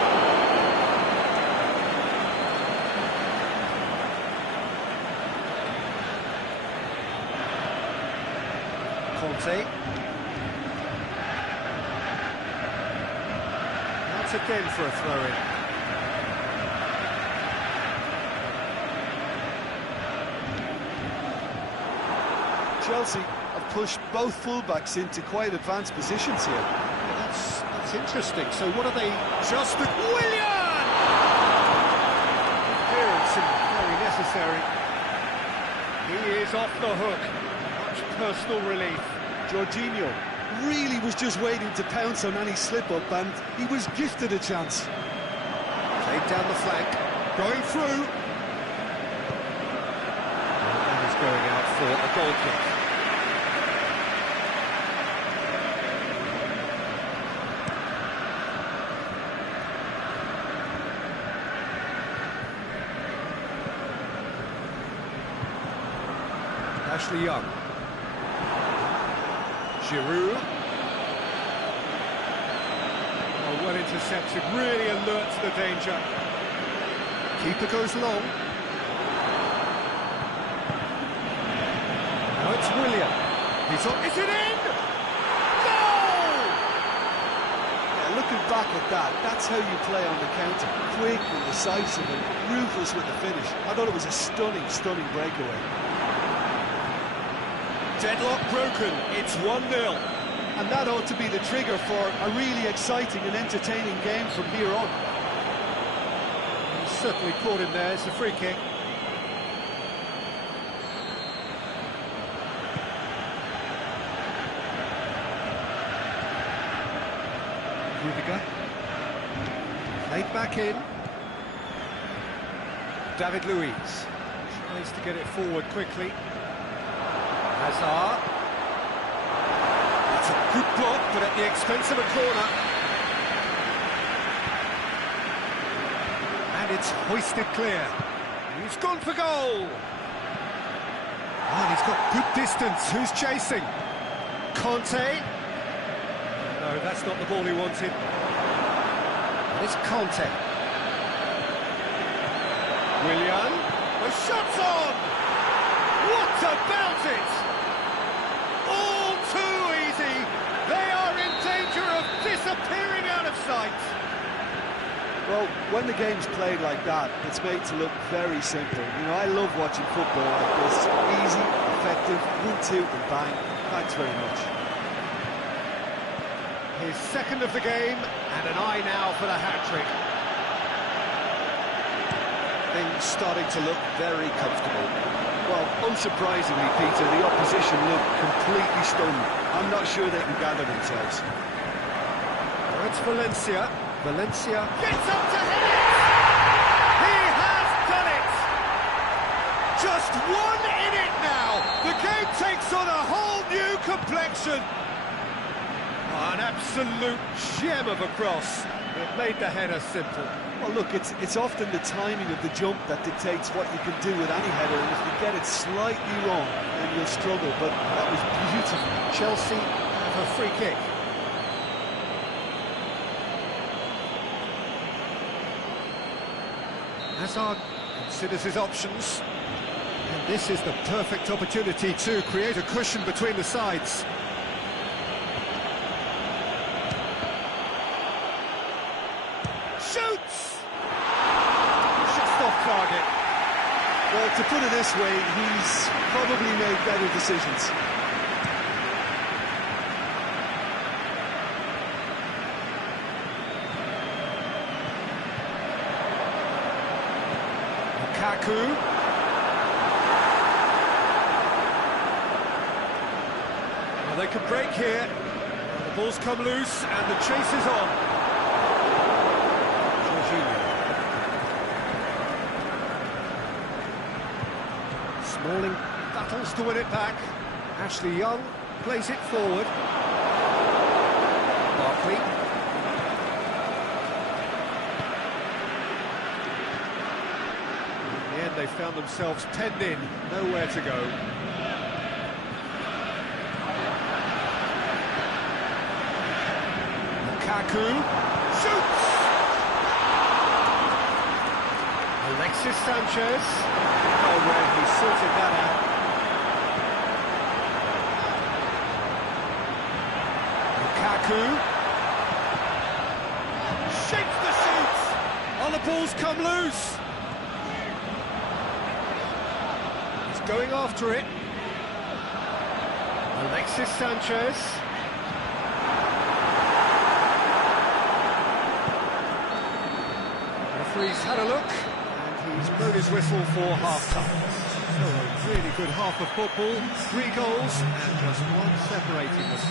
Conte. Once again for a throw-in. Chelsea have pushed both fullbacks into quite advanced positions here. Yeah, that's interesting. So what are they? Just Willian! Clearance and very necessary. He is off the hook. Much personal relief. Jorginho really was just waiting to pounce on any slip-up, and he was gifted a chance. Played down the flank, going through. And he's going out for a goal kick. Ashley Young. Giroud. Oh, well intercepted, really alert to the danger. Keeper goes long. Now it's Willian. He's on. Is it in? Goal! Yeah, looking back at that, that's how you play on the counter. Quick and decisive and ruthless with the finish. I thought it was a stunning, stunning breakaway. Deadlock broken, it's 1-0. And that ought to be the trigger for a really exciting and entertaining game from here on. He's certainly caught him there, it's a free kick. Rudiger. Played back in. David Luiz tries to get it forward quickly. Hazard. That's a good block, but at the expense of a corner. And it's hoisted clear. He's gone for goal. And he's got good distance. Who's chasing? Conte. No, that's not the ball he wanted. And it's Conte. Willian. The shot's on! What about it? All too easy. They are in danger of disappearing out of sight. Well, when the game's played like that, it's made to look very simple. You know, I love watching football like this. Easy, effective, 1-2 and bang. Thanks very much. His second of the game, and an eye now for the hat-trick. Things starting to look very comfortable. Well, unsurprisingly, Peter, the opposition look completely stunned. I'm not sure they can gather themselves. Now it's Valencia. Valencia gets up to hit it! He has done it! Just one in it now! The game takes on a whole new complexion! An absolute gem of a cross. It made the header simple. Well, look, it's often the timing of the jump that dictates what you can do with any header, and if you get it slightly wrong, then you'll struggle, but that was beautiful. Chelsea have a free kick. Hazard considers his options. And this is the perfect opportunity to create a cushion between the sides. Shoots! Just off target. Well, to put it this way, he's probably made better decisions. Lukaku. Well, they can break here. The ball's come loose and the chase is on. Smalling battles to win it back. Ashley Young plays it forward. Barkley. In the end, they found themselves penned in, nowhere to go. Lukaku shoots! Alexis Sanchez. Oh, well, he sorted that out. Lukaku shapes the shoot. Oh, the ball's come loose. He's going after it. Alexis Sanchez. Referee's had a look. He's blown his whistle for half-time. So a really good half of football, 3 goals and just one separating us.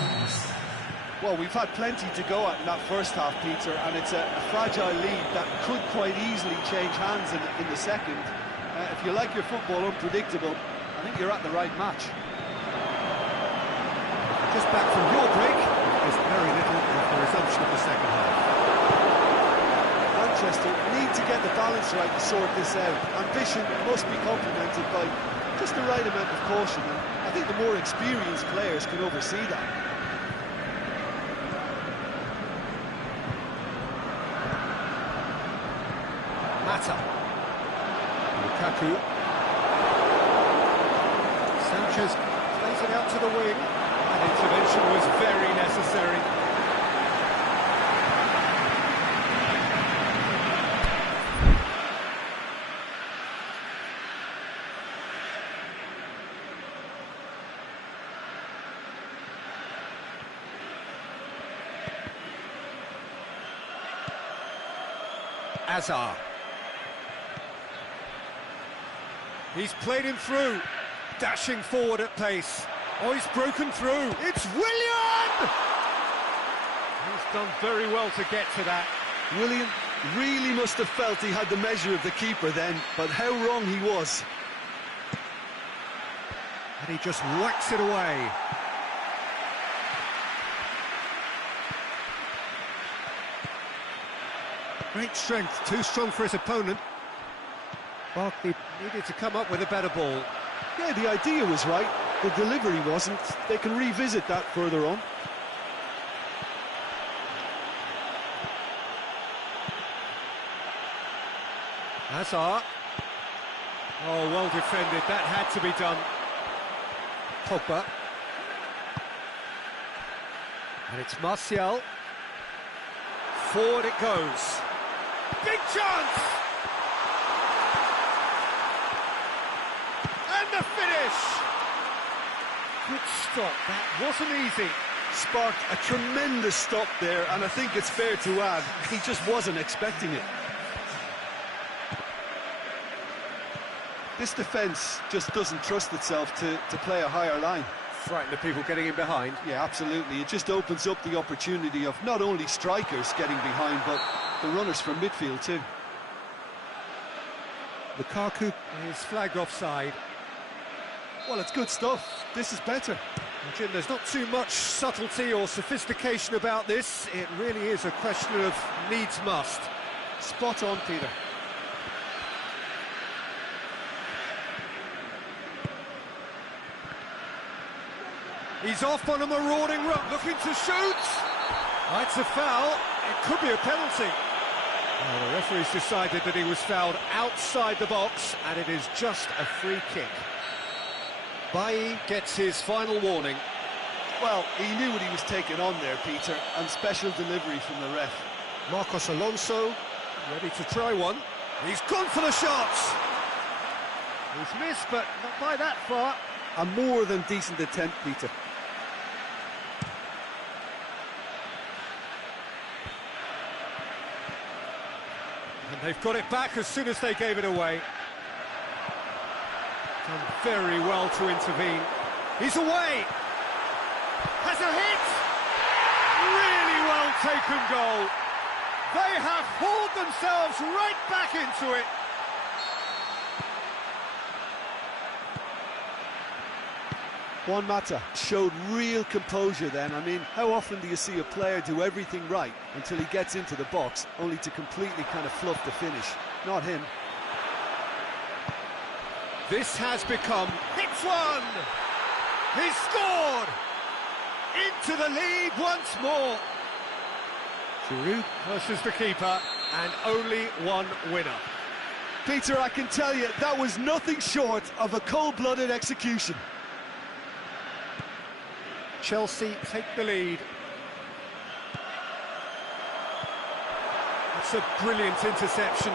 Well, we've had plenty to go at in that first half, Peter, and it's a fragile lead that could quite easily change hands in the second. If you like your football unpredictable, I think you're at the right match. Just back from your break, there's very little of the resumption of the second half. Manchester need to get the balance right to sort this out. Ambition must be complemented by just the right amount of caution, and I think the more experienced players can oversee that. Mata. Lukaku. Sanchez plays it out to the wing. That intervention was very necessary. Hazard. He's played him through, dashing forward at pace. Oh, he's broken through. It's Willian! He's done very well to get to that. Willian really must have felt he had the measure of the keeper then, but how wrong he was. And he just whacks it away. Great strength, too strong for his opponent. Barkley needed to come up with a better ball. Yeah, the idea was right, the delivery wasn't. They can revisit that further on. Hazard. Oh, well defended, that had to be done. Pogba. And it's Martial. Forward it goes. Big chance! And the finish! Good stop, that wasn't easy. Sparked a tremendous stop there, and I think it's fair to add, he just wasn't expecting it. This defence just doesn't trust itself to play a higher line. Frighten the people getting in behind. Yeah, absolutely. It just opens up the opportunity of not only strikers getting behind, but the runners from midfield too. Lukaku is flagged offside. Well, it's good stuff. This is better. Jim, there's not too much subtlety or sophistication about this. It really is a question of needs must. Spot on, Peter. He's off on a marauding run, looking to shoot. That's a foul. It could be a penalty. Well, the referee's decided that he was fouled outside the box, and it is just a free kick. Bailly gets his final warning. Well, he knew what he was taking on there, Peter, and special delivery from the ref. Marcos Alonso, ready to try one. He's gone for the shots. He's missed, but not by that far. A more than decent attempt, Peter. And they've got it back as soon as they gave it away. Done very well to intervene. He's away. Has a hit. Really well taken goal. They have hauled themselves right back into it. Juan Mata showed real composure then. I mean, how often do you see a player do everything right until he gets into the box, only to completely kind of fluff the finish? Not him. This has become... Hits one! He's scored! Into the lead once more. Giroud versus the keeper, and only one winner. Peter, I can tell you, that was nothing short of a cold-blooded execution. Chelsea take the lead. That's a brilliant interception.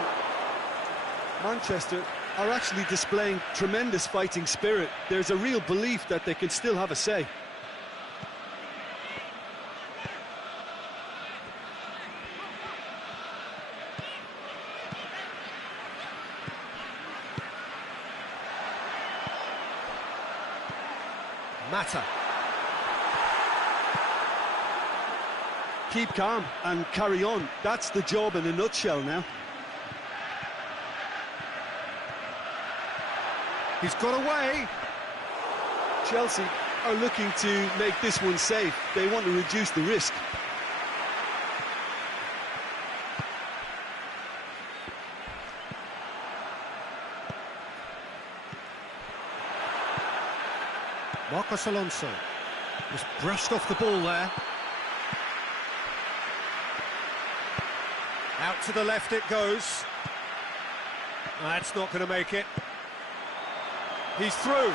Manchester are actually displaying tremendous fighting spirit. There's a real belief that they can still have a say. Mata. Keep calm and carry on. That's the job in a nutshell now. He's got away. Chelsea are looking to make this one safe. They want to reduce the risk. Marcos Alonso was brushed off the ball there. Out to the left it goes. That's not going to make it. He's through.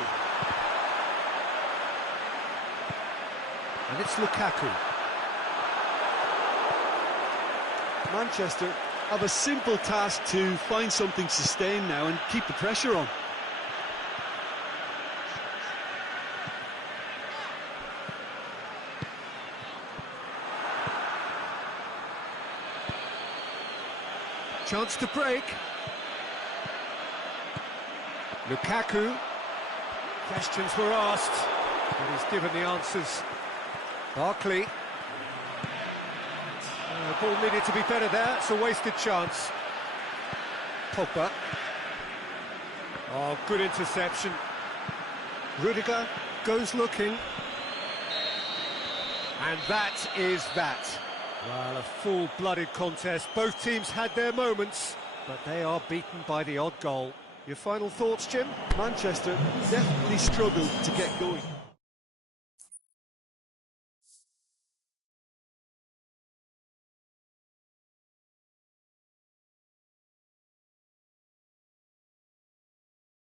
And it's Lukaku. Manchester have a simple task to find something sustained now and keep the pressure on. Chance to break. Lukaku. Questions were asked, but he's given the answers. Barkley. The ball needed to be better there. It's a wasted chance. Pogba. Oh, good interception. Rudiger goes looking. And that is that. Well, a full-blooded contest. Both teams had their moments, but they are beaten by the odd goal. Your final thoughts, Jim? Manchester definitely struggled to get going.